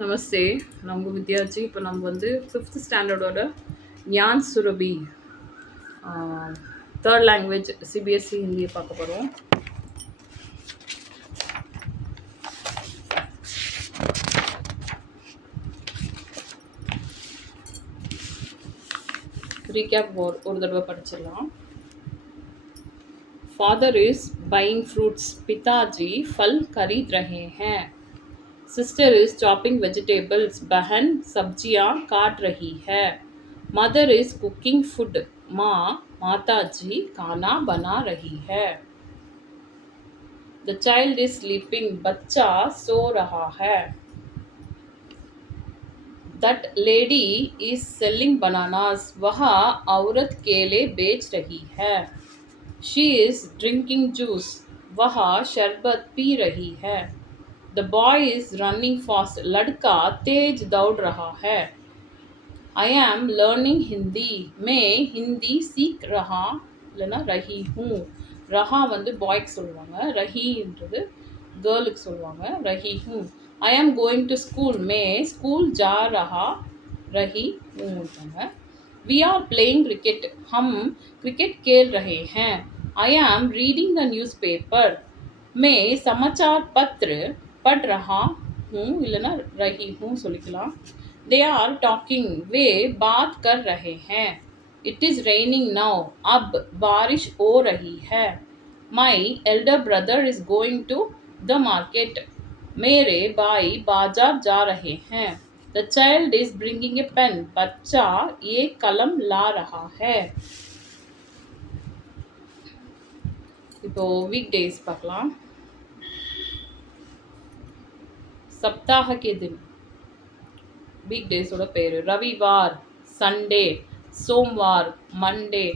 நமஸ்தே. நான் உங்கள் வித்யாஜி. இப்போ நம்ம வந்து ஃபிஃப்த் ஸ்டாண்டர்டோட ஞான் சுரபி தேர்ட் லாங்குவேஜ் சிபிஎஸ்சி ஹிந்தியை பார்க்க போகிறோம். ரீகேப் ஒரு தடவை படிச்சிடலாம். फादर इज बाइंग फ्रूट्स, पिताजी फल खरीद रहे हैं. सिस्टर इज चॉपिंग वेजिटेबल्स, बहन सब्जियां काट रही है. मदर इज कुकिंग फूड, माँ माताजी खाना बना रही है. द चाइल्ड इज स्लीपिंग, बच्चा सो रहा है. That lady is selling bananas, वह औरत केले बेच रही है. शी इज ड्रिंकिंग जूस, वह शरबत पी रही है. The boy is running fast, लड़का तेज दौड़ रहा है. आई एम लर्निंग हिंदी, मैं हिंदी सीख रहा இல்லைன்னா ரஹி ஹூ. ரஹா வந்து பாய்க்கு சொல்லுவாங்க, ரஹின்றது கேர்ளுக்கு சொல்லுவாங்க. ரஹி ஹூ. I am going to school, மே ஸ்கூல் ஜா ரஹா रही हूँ. वी आर प्लेइंग क्रिकेट, हम क्रिकेट खेल रहे हैं. I am reading the newspaper, मैं समाचार पत्र पढ़ रहा हूँ இல்லைன்னா रही हूँ சொல்லிக்கலாம். दे आर टॉकिंग, वे बात कर रहे हैं. इट इज़ रेनिंग नाउ, अब बारिश हो रही है. My elder brother is going to the market, मेरे भाई बाजार जा रहे हैं. The child is bringing a pen, बच्चा ये कलम ला रहा है. இப்போ वीक डेज பார்க்கலாம். सप्ताह के दिन वीक डेஸோட பேர் रविवार, संडे, सोमवार, मंडे,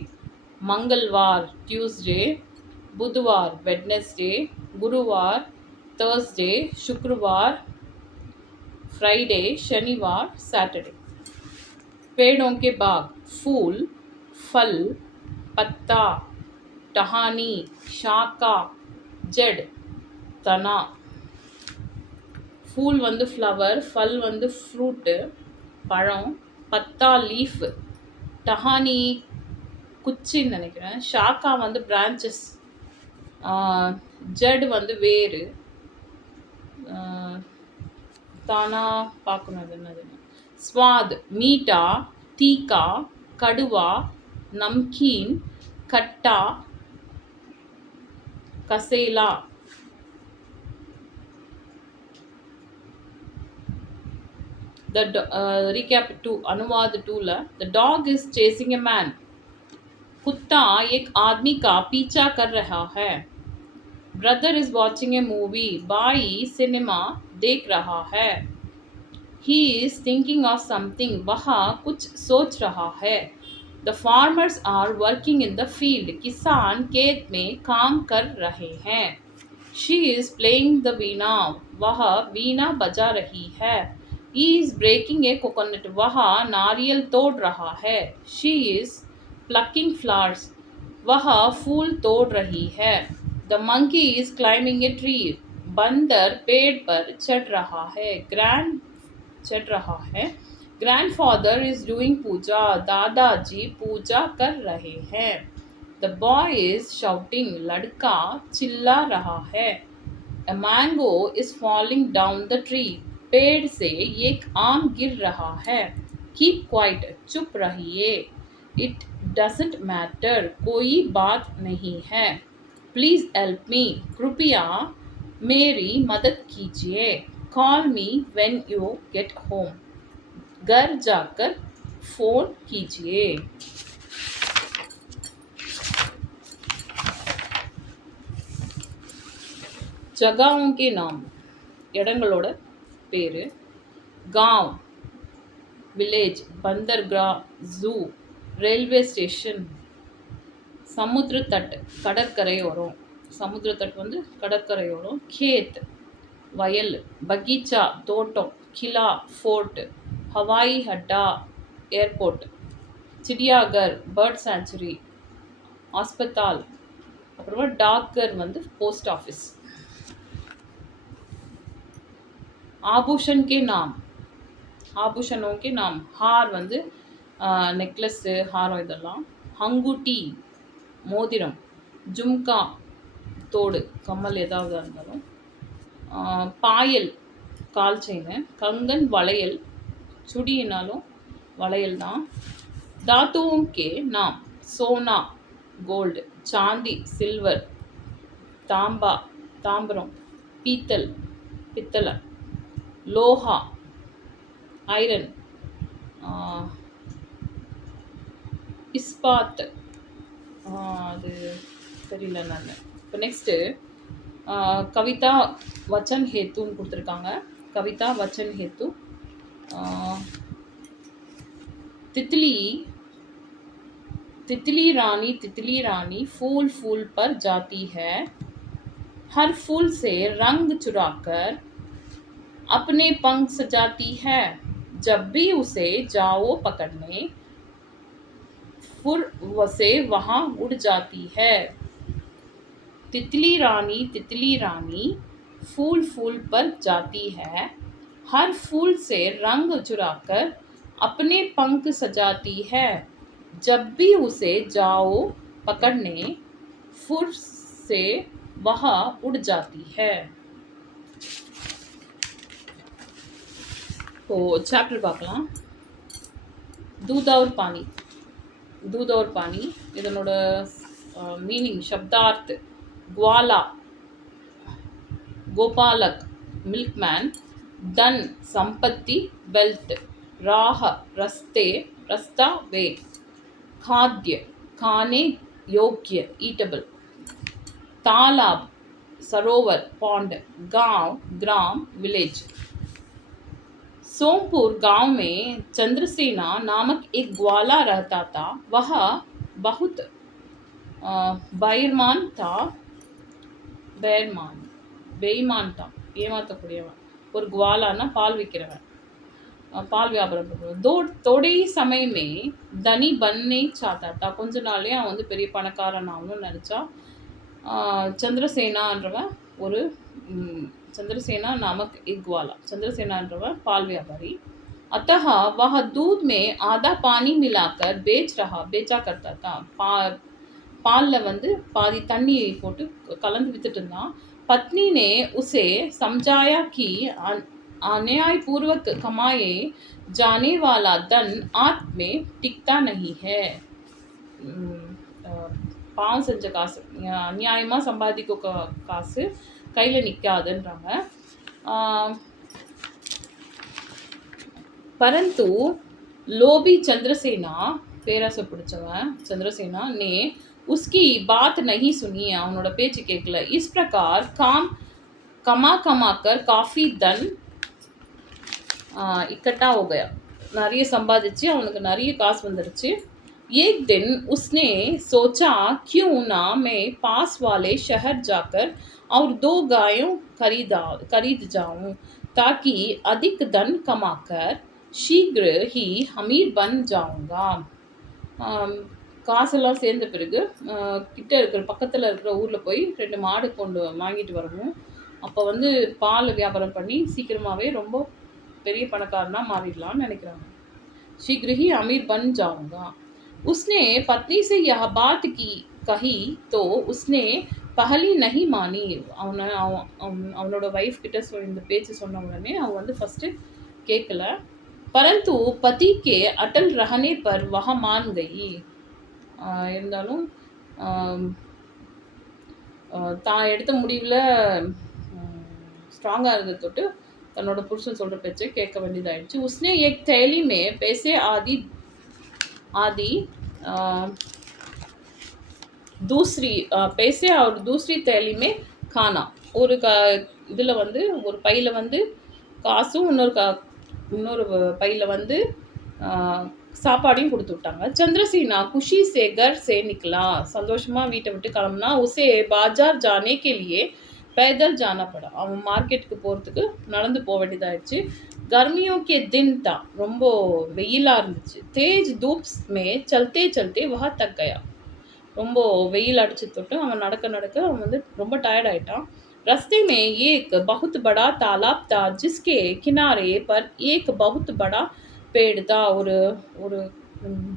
मंगलवार, ट्यूसडे, बुधवार, वेडनेसडे, गुरुवार, थर्सडे, शुक्रवार, फ्राइडे, शनिवार, सैटरडे. पेड़ों के बाग, फूल, फल, पत्ता, टहनी, शाखा, जड़, तना. फूल வந்து ஃப்ளவர், ஃபல் வந்து ஃப்ரூட்டு பழம், பத்தா லீஃப், டஹானி குச்சின்னு நினைக்கிறேன், ஷாக்கா வந்து பிரான்ச்சஸ், ஜட் வந்து வேறு, தானா பார்க்கணும் அது என்னது. स्वाद, मीठा, तीखा, कड़वा, नमकीन, खट्टा, कसेला. The recap 2, अनुवाद 2 ला. The dog is chasing a man, कुत्ता एक आदमी का पीछा कर रहा है. Brother is watching a movie, भाई सिनेमा देख रहा है. He is thinking of something, वह कुछ सोच रहा है. The farmers are working in the field, किसान खेत में काम कर रहे हैं. She is playing the veena, वह वीणा बजा रही है. He is breaking a coconut, वह नारियल तोड़ रहा है. शी इज प्लकिंग फ्लावर्स, वह फूल तोड़ रही है. The monkey is climbing a tree, बंदर पेड़ पर चढ़ रहा है. ग्रैंडफादर इज डूइंग पूजा, दादाजी पूजा कर रहे हैं. द बॉय इज शाउटिंग, लड़का चिल्ला रहा है. A mango is falling down the tree, पेड़ से एक आम गिर रहा है. Keep quiet, चुप रहिए. It doesn't matter, कोई बात नहीं है. Please help me, कृपया मेरी मदद कीजिए. Call me when you get home, घर जाकर फोन कीजिए. जगहों के नाम, இடங்களோட பேர். गांव, विलेज, बंदरगाह, जू, रेलवे स्टेशन. समुद्र तट, கடற்கரையோரம், சமுத்திர தட் வந்து கடற்கரையோரம். खेत, வயல். बगीचा, தோட்டம். किला, फोर्ट. हवाई अड्डा, एयरपोर्ट. चिड़ियाघर, बर्ड सेंचुरी. अस्पताल, அப்புறமா டாக்கர் வந்து போஸ்ட் ஆஃபீஸ். आभूषण के नाम, ஆபூஷணோं के नाम ஹார் வந்து நெக்லஸ்ஸு ஹாரம் இதெல்லாம். அங்குட்டி மோதிரம், ஜும்கா தோடு கம்மல் ஏதாவது இருந்தாலும். பாயல் கால் செயின், கங்கன் வளையல், சுடினாலும் வளையல் தான். தாத்துओं के नाम சோனா கோல்டு, சாந்தி சில்வர், தாம்பா தாம்பரம், பீத்தல் பித்தளை, லோஹா ஐரன், இஸ்பாத் அது தெரியல நான். இப்போ நெக்ஸ்ட்டு கவிதா வச்சன் ஹேத்துன்னு கொடுத்துருக்காங்க. கவிதா वचन हेतु तितली तितली रानी फूल फूल पर जाती है, हर फूल से रंग चुराकर अपने पंख सजाती है, जब भी उसे जाओ पकड़ने फुर से वहाँ उड़ जाती है. तितली रानी फूल फूल पर जाती है, हर फूल से रंग चुराकर अपने पंख सजाती है, जब भी उसे जाओ पकड़ने फुर से वहाँ उड़ जाती है. तो चैप्टर பார்க்கலாம். दूध और पानी. दूध और पानी இதனோட மீனிங் शब्दार्थ ग्वाला गोपालक मिल्कमैन, धन संपत्ति वेल्थ, राह रास्ता वे, खाद्य खाने योग्य ईटेबल, तालाब सरोवर पॉन्ड, गांव ग्राम विलेज. सोमपुर गांव में चंद्रसेना नामक एक ग्वाला रहता था. वह बहुत बेईमान था ஏமாற்றக்கூடியவன். ஒரு குவாலானா பால் விற்கிறவன், பால் வியாபாரம் பண்ணுறவன். थोड़े ही समय में धनी बनने चाहता था. கொஞ்ச நாளே அவன் வந்து பெரிய பணக்காரன் ஆகணும்னு நினச்சா. சந்திரசேனான்றவன் ஒரு चंद्रसेना नामक एक ग्वाला, चंद्रसेनाன்றவன் பால் வியாபாரி. अतः वह दूध में आधा पानी मिलाकर बेचा करता था. பாலில் வந்து பாதி தண்ணி போட்டு கலந்து வித்துட்டு இருந்தான். पत्नी ने उसे समझाया कि अन्यायपूर्वक कमाए जाने वाला धन आत्म में टिकता नहीं है. பாவம் செஞ்ச காசு, அநியாயமாக சம்பாதிக்க காசு கையில் நிற்காதுன்றாங்க. परंतु लोभी चंद्रसेना, பேராசை பிடிச்சவன் चंद्रसेना ने उसकी बात नहीं सुनी. அவனோட பேச்சு கேட்கல. इस प्रकार कमा कर काफ़ी धन इकट्ठा हो गया. நிறைய சம்பாதிச்சு அவனுக்கு நிறைய காசு வந்துருச்சு. एक दिन उसने सोचा क्यों ना मैं पास वाले शहर जाकर और 2 गायों खरीद जाऊं, ताकि अधिक धन कमाकर शीघ्र ही अमीर बन जाऊंगा. காசெல்லாம் சேர்ந்த பிறகு கிட்ட இருக்கிற பக்கத்தில் இருக்கிற ஊரில் போய் 2 மாடு வாங்கிட்டு வரணும். அப்போ வந்து பால் வியாபாரம் பண்ணி சீக்கிரமாகவே ரொம்ப பெரிய பணக்காரனாக மாறிடலாம்னு நினைக்கிறாங்க. शीघ्र ही अमीर बन जाऊंगा. उसने पत्नी से यह बात कही तो उसने पहली नहीं मानी. அவனோட வைஃப் கிட்ட இந்த பேச்சு சொன்ன உடனே அவன் வந்து ஃபஸ்ட்டு கேட்கல. परंतु पति के अटल रहने पर वह मान गई. இருந்தாலும் தான் எடுத்த முடிவில் ஸ்ட்ராங்காக இருந்ததை தொட்டு தன்னோட புருஷன் சொல்கிற பேச்சை கேட்க வேண்டியதாகிடுச்சு. उसने एक थैली में पैसे आदि दूसरी पैसे और दूसरी थैली में खाना. ஒரு இதில் வந்து ஒரு பையில் வந்து காசும் இன்னொரு பையில் வந்து சாப்பாடையும் கொடுத்து விட்டாங்க. चंद्रसेना खुशी से घर से निकला. சந்தோஷமாக வீட்டை விட்டு கிளம்புனா. उसे बाजार जाने के लिए पैदल जाना पड़ा. அவன் மார்க்கெட்டுக்கு போகிறதுக்கு நடந்து போக வேண்டியதாகிடுச்சு. गर्मियों के दिन था. ரொம்ப வெயிலாக இருந்துச்சு. तेज धूप में चलते चलते वह थक गया. ரொம்ப வெயில் அடிச்சு தொட்டு அவன் நடக்க அவன் வந்து ரொம்ப டயர்ட் ஆகிட்டான். रास्ते में एक बहुत बड़ा तालाब था जिसके किनारे पर एक बहुत बड़ा पेड़ था ஒரு ஒரு ம்,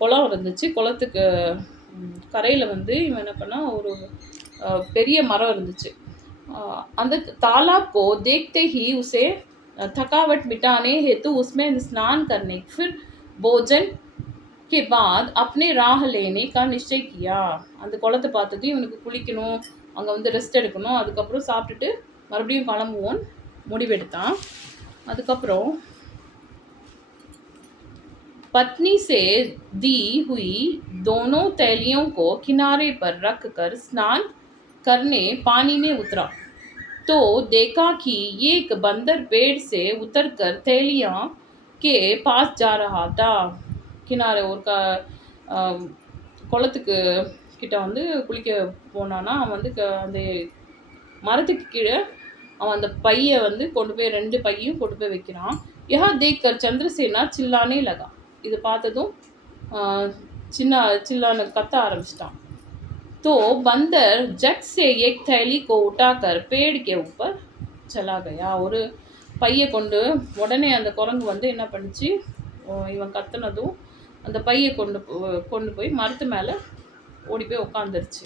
குளம் இருந்துச்சு குளத்துக்கு கரையில் வந்து இவன் என்ன பண்ணா ஒரு பெரிய மரம் இருந்துச்சு அந்த तालाब को देखते ही उसे थकावट मिटाने हेतु उसमें स्नान करने फिर भोजन के बाद अपने राह लेने का निश्चय किया அந்த குளத்தை பார்த்தது இவனுக்கு குளிக்கணும் அங்கே வந்து ரெஸ்ட் எடுக்கணும் அதுக்கப்புறம் சாப்பிட்டுட்டு மறுபடியும் கிளம்புவோன்னு முடிவெடுத்தான் அதுக்கப்புறம் पत्नी से दी हुई दोनों थैलियों को किनारे पर रखकर स्नान करने पानी में उतरा तो देखा कि एक बंदर पेड़ से उतरकर थैलियां के पास जा रहा था किनारे ஒரு குளத்துக்கு கிட்ட வந்து குளிக்க போனான்னா அவன் வந்து அந்த மரத்துக்கு கீழே அவன் அந்த பையை வந்து கொண்டு போய் 2 பையையும் கொண்டு போய் வைக்கிறான் यह देखकर चंद्रसेना चिल्लाने लगा இது பார்த்ததும் चिल्लाने கத்த ஆரம்பிச்சிட்டான் तो बंदर जट से एक थैली को उठाकर पेड़ के ऊपर चला गया ஒரு பையை கொண்டு உடனே அந்த குரங்கு வந்து என்ன பண்ணுச்சு இவன் கத்துனதும் அந்த பையை கொண்டு போய் மரத்து மேலே ஓடி போய் உட்காந்துருச்சு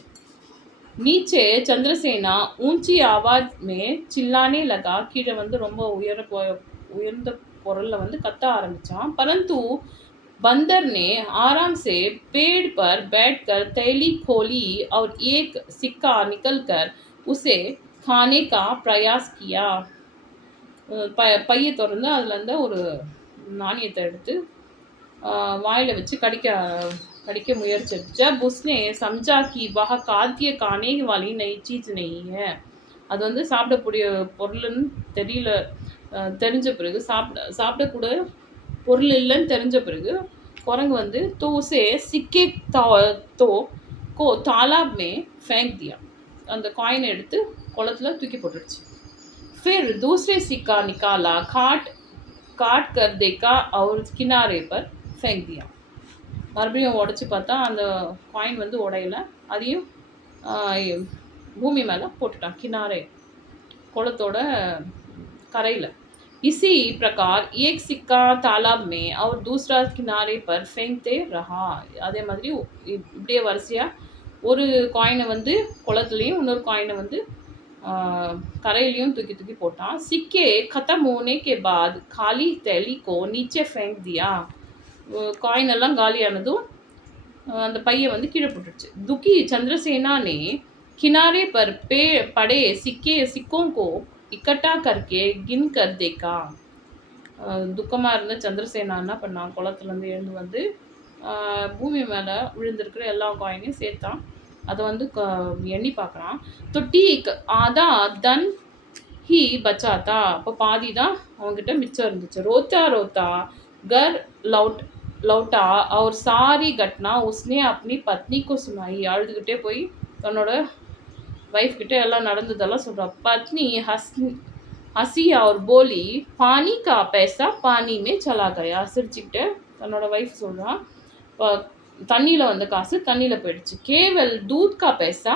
नीचे चंद्रसेना ऊंची आवाज में चिल्लाने लगा கீழே வந்து ரொம்ப உயர்ந்த குரல்ல வந்து கத்த ஆரம்பிச்சான் परंतु बंदर ने आराम से पेड़ पर बैठकर थैली खोली और एक सिक्का निकलकर उसे खाने का प्रयास किया பையை திறந்து அதுல இருந்து ஒரு நாணயத்தை எடுத்து வாயில வச்சு कड़के मुयற்சி जब उसने समझा कि वह खाद्य खाने वाली नई चीज नहीं है அது வந்து சாப்பிடக்கூடிய பொருள்னு தெரிஞ்ச பிறகு சாப்பிடக்கூட பொருள் இல்லைன்னு தெரிஞ்ச பிறகு குரங்கு வந்து तो उसे सिक्के तो को तालाब में फेंक दिया அந்த காயினை எடுத்து குளத்துல தூக்கி போட்டுடுச்சு फिर दूसरे सिक्का निकाला काट कर देखा और किनारे पर फेंक दिया மறுபடியும் உடச்சி பார்த்தா அந்த காயின் வந்து உடையில அதையும் பூமி மேலே போட்டுட்டான் கினாரே குளத்தோட கரையில் इसी प्रकार एक सिक्का तालाब में और दूसरा किनारे पर फेंकते रहा அதே மாதிரி இப்படியே வரிசையாக ஒரு காயினை வந்து குளத்துலேயும் இன்னொரு காயினை வந்து கரையிலையும் தூக்கி போட்டான் सिक्के खत्म होने के बाद खाली थैली को नीचे फेंक दिया காயின் எல்லாம் காலியானதும் அந்த பையை வந்து கீழே போட்டுடுச்சு दुखी चंद्रसेना ने किनारे पर पड़े सिक्कों को इकट्ठा करके गिन कर देखा துக்கமாக இருந்த சந்திரசேனா என்ன பண்ணான் குளத்துலேருந்து எழுந்து வந்து பூமி மேலே விழுந்திருக்கிற எல்லா காயினையும் சேர்த்தான் அதை வந்து எண்ணி பார்க்குறான் तो ठीक आधा धन ही बचा था அப்போ பாதி தான் அவங்ககிட்ட மிச்சம் இருந்துச்சு रोता घर लौटा और सारी घटना उसने अपनी पत्नी को सुनाई அழுதுகிட்டே போய் தன்னோட वाइफ கிட்ட எல்லாம் நடந்ததெல்லாம் சொல்றா पत्नी हंसी और बोली पानी का पैसा पानी में चला गया சிரிச்சுக்கிட்டு தன்னோட वाइफ சொல்றா தண்ணியில் வந்த காசு தண்ணியில் போயிடுச்சு केवल दूध का पैसा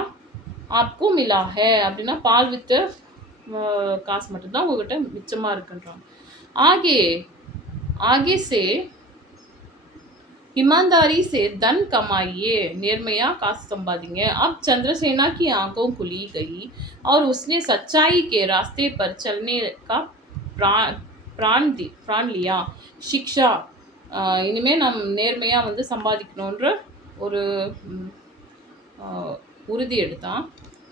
आपको मिला है அப்படின்னா பால் விற்ற காசு மட்டும்தான் உங்ககிட்ட மிச்சமாக இருக்குன்றாங்க आगे से ईमानदारी से धन कमाइए नेर्मया काश संपादिंगे अब चंद्रसेना की आंखों खुली गई और उसने सच्चाई के रास्ते पर चलने का प्राण लिया शिक्षा இனிமேல் நம் நேர்மையாக வந்து சம்பாதிக்கணுன்ற ஒரு உறுதி எடுத்தான்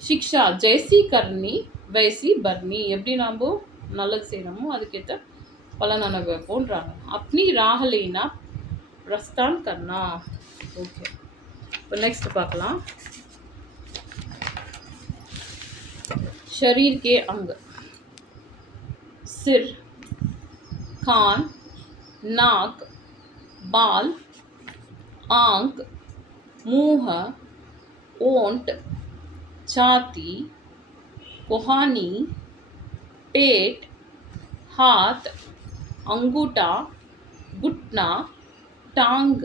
शिक्षा जैसी करनी वैसी भरनी எப்படி நாம் நல்லது செய்யணுமோ அதுக்கேற்ற பலன் அனுபவிப்போன்றாங்க अपनी राह लेना प्रस्थान करना ओके இப்போ नेक्स्ट பார்க்கலாம் शरीर के अंग सिर कान नाक बाल आंख मुंह ओंठ छाती कोहानी पेट हाथ अंगूठा घुटना टांग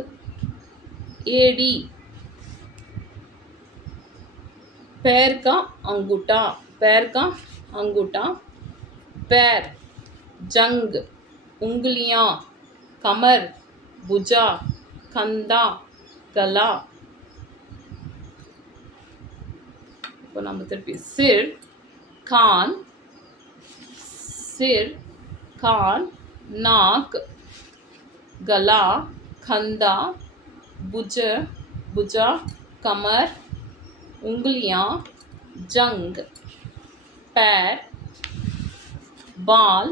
एड़ी पैर का अंगूठा पैर का अंगूठा, पैर, जंग, उंगलियां, कमर, भुजा, कंधा, गला. இப்போ நம்ம திருப்பி कान, सिर, कान, नाक, गला, कंधा, भुजा, कमर, उंगलियां, जंग, पैर, बाल,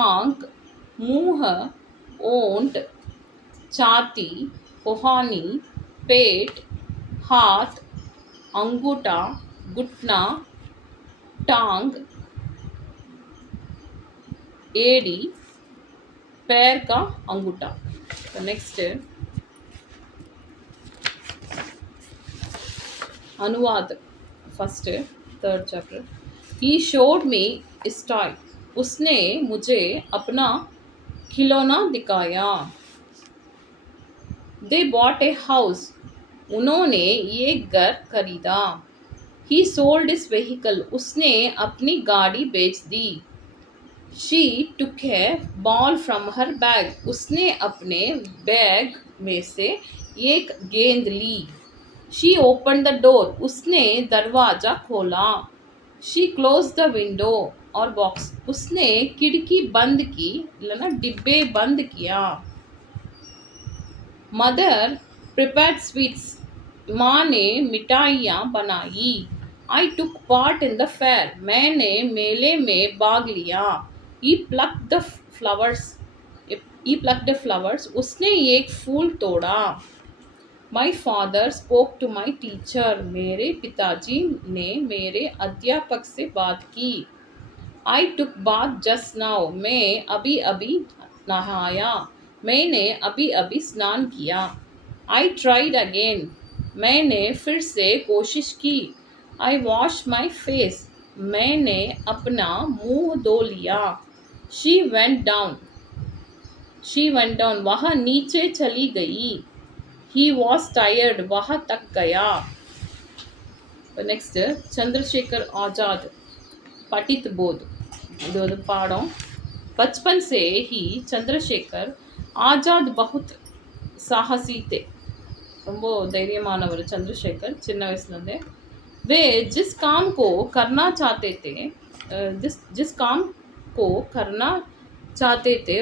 आंख, मुंह, ओंठ, छाती, कोहानी, पेट, हाथ, अंगूठा, घुटना, टांग, एड़ी, पैर का अंगूठा. तो नेक्स्ट अनुवाद. First third chapter. He showed me his toy. उसने मुझे अपना खिलौना दिखाया. They bought a house. उन्होंने एक घर खरीदा. He sold his vehicle. उसने अपनी गाड़ी बेच दी. She took a ball from her bag. उसने अपने बैग में से एक गेंद ली. She open the door. उसने दरवाजा खोला. शी क्लोज द विंडो और बॉक्स. उसने खिड़की बंद की, ना डिब्बे बंद किया. Mother prepared sweets. माँ ने मिठाइयाँ बनाई. I took part in the fair. मैंने मेले में भाग लिया. He pluck the flowers. उसने एक फूल तोड़ा. My father spoke to my teacher. मेरे पिताजी ने मेरे अध्यापक से बात की. I took bath just now. मैं अभी अभी नहाया. मैंने अभी अभी स्नान किया. I tried again. मैंने फिर से कोशिश की. I wash my face. मैंने अपना मुंह धो लिया. She went down. वह नीचे चली गई. He was tired. वह थक गया. नेक्स्ट चंद्रशेखर आजाद पठित बोध. இது ஒரு பாடம். बचपन से ही चंद्रशेखर आजाद बहुत साहसी थे. ரொம்ப தைரியமானவர் சந்திரசேகர் சின்ன வயசுலேருந்தே. वे जिस काम को करना चाहते थे जिस काम को करना चाहते थे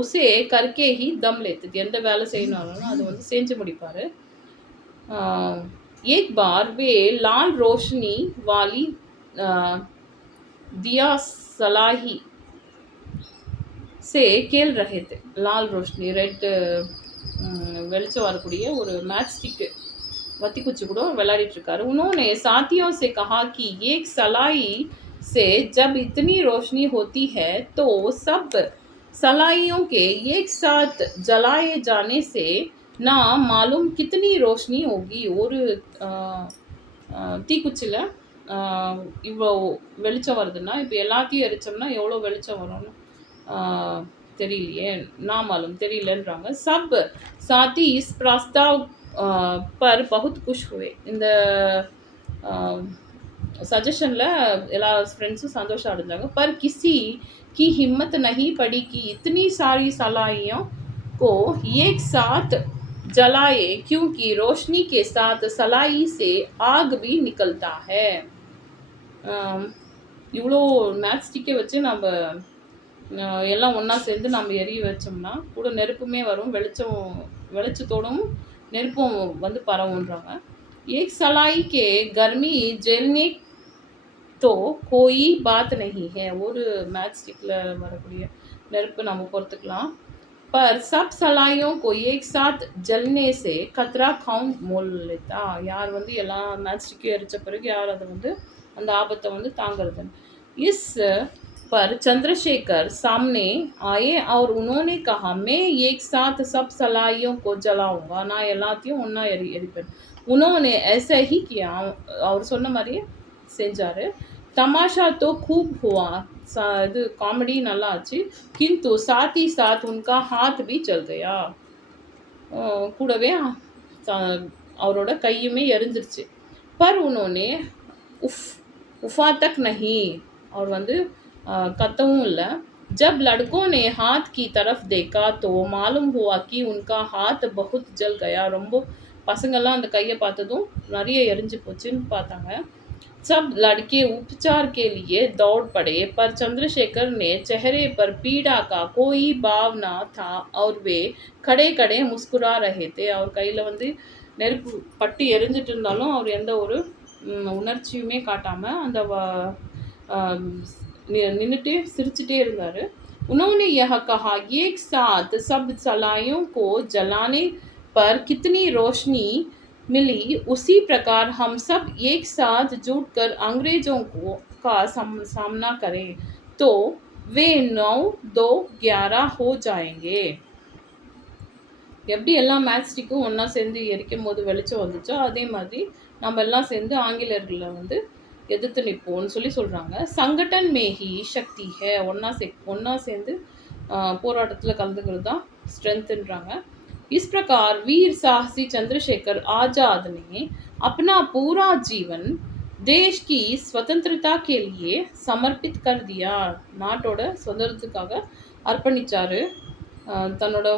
उसे करके ही दम लेते थे. எந்த வேலை செய்யணும் அது வந்து செஞ்சு முடிப்பார். एक बार वे लाल रोशनी वाली दिया सलाही से खेल रहे थे. लाल रोशनी ரெட் வெளிச்சம் வரக்கூடிய ஒரு மேட்ச் ஸ்டிக்கு வத்தி குச்சி கூட விளையாடிட்டு இருக்காரு. उन्होंने साथियों से कहा कि एक सलाई से जब इतनी रोशनी होती है तो सब सलाइयों के एक साथ जलाए जाने से ना मालूम कितनी रोशनी होगी. ஒரு தீக்குச்சியில் இவ்வளோ வெளிச்சம் வருதுன்னா இப்போ எல்லாத்தையும் எரிச்சோம்னா எவ்வளோ வெளிச்சம் வரும்னு தெரியலையே. நாமாலும் தெரியலன்றாங்க. सब साथी इस प्रस्ताव पर बहुत खुश हुए. இந்த सजेशनिல் எல்லா फ्रेंड्सुம் संतोषம் அடைஞ்சாங்க. पर किसी की हिम्मत नहीं पड़ी कि इतनी सारी सलाइयों को एक साथ जलाए क्योंकि रोशनी के साथ सलाई से आग भी निकलता है. இவ்வளோ மேட்ச் ஸ்டிக்கை வச்சு நம்ம எல்லாம் ஒன்றா சேர்ந்து நம்ம எரிய வச்சோம்னா கூட நெருப்புமே வரும். வெளிச்சத்தோடும் நெருப்பும் வந்து பரவுன்றாங்க. एक सलाई के गर्मी जलने तो कोई बात नहीं है. ஒரு மேட்ச் ஸ்டிக்கில் வரக்கூடிய நெருப்பு நம்ம பொறுத்துக்கலாம். पर सब सलाइयों को एक साथ जलने से खतरा कौन मोल लेता. யார் வந்து எல்லா மேட்ச் ஸ்டிக்கையும் எரிச்ச பிறகு யார் அதை வந்து அந்த ஆபத்தை வந்து தாங்கிறது. इस पर चंद्रशेखर सामने आए और उन्होंने कहा मैं एक साथ सब सलाइयों को जलाऊंगा. நான் எல்லாத்தையும் ஒன்றா எரிப்பேன். उन्होंने ऐसा ही किया. அவர் சொன்ன மாதிரியே செஞ்சார். तमाशा तो खूब हुआ. இது காமெடி நல்லா ஆச்சு. किंतु साथ ही साथ उनका हाथ भी जल गया. கூடவே அவரோட கையுமே எரிஞ்சிருச்சு. पर उन्होंने उफ़ा तक नहीं, और வந்து कतவும் இல்லை. जब लड़कों ने हाथ की तरफ देखा तो मालूम हुआ कि उनका हाथ बहुत जल गया. ரொம்ப பசங்கள்லாம் அந்த கையை பார்த்ததும் நிறைய எரிஞ்சு போச்சுன்னு பார்த்தாங்க. सब लड़के उपचार के लिए दौड़ पड़े, पर चंद्रशेखर ने चेहरे पर पीड़ा का कोई भाव न था और वे खड़े खड़े मुस्कुरा रहे थे. அவர் கையில் வந்து நெருப்பு பட்டி எரிஞ்சிட்டு இருந்தாலும் அவர் எந்த ஒரு உணர்ச்சியுமே காட்டாமல் அந்த நின்றுட்டே சிரிச்சுட்டே இருந்தார். उन्होंने यह कहा, एक साथ सब सलाइयों को जलाने पर कितनी रोशनी मिली, उसी प्रकार हम सब एक साथ जुटकर अंग्रेजों का सामना करें तो वे 9-2-11 हो जाएंगे. எப்படி எல்லா மேட்ச் ஸ்டிக்கும் ஒன்றா சேர்ந்து எரிக்கும் போது வெளிச்சம் வந்துச்சோ அதே மாதிரி நம்ம எல்லாம் சேர்ந்து ஆங்கிலேயர்களை வந்து எதிர்த்து நிற்போம்னு சொல்கிறாங்க. சங்கடன் மேஹி சக்தி ஹே, ஒன்றா சேர்ந்து போராட்டத்தில் கலந்துக்கிறது தான் ஸ்ட்ரென்த்துன்றாங்க. इस प्रकार वीर साहसी चंद्रशेखर आज़ाद ने अपना पूरा जीवन देश की स्वतंत्रता के लिए समर्पित कर दिया. நாட்டோட சுதந்திரத்துக்காக அர்ப்பணிச்சாரு தன்னோட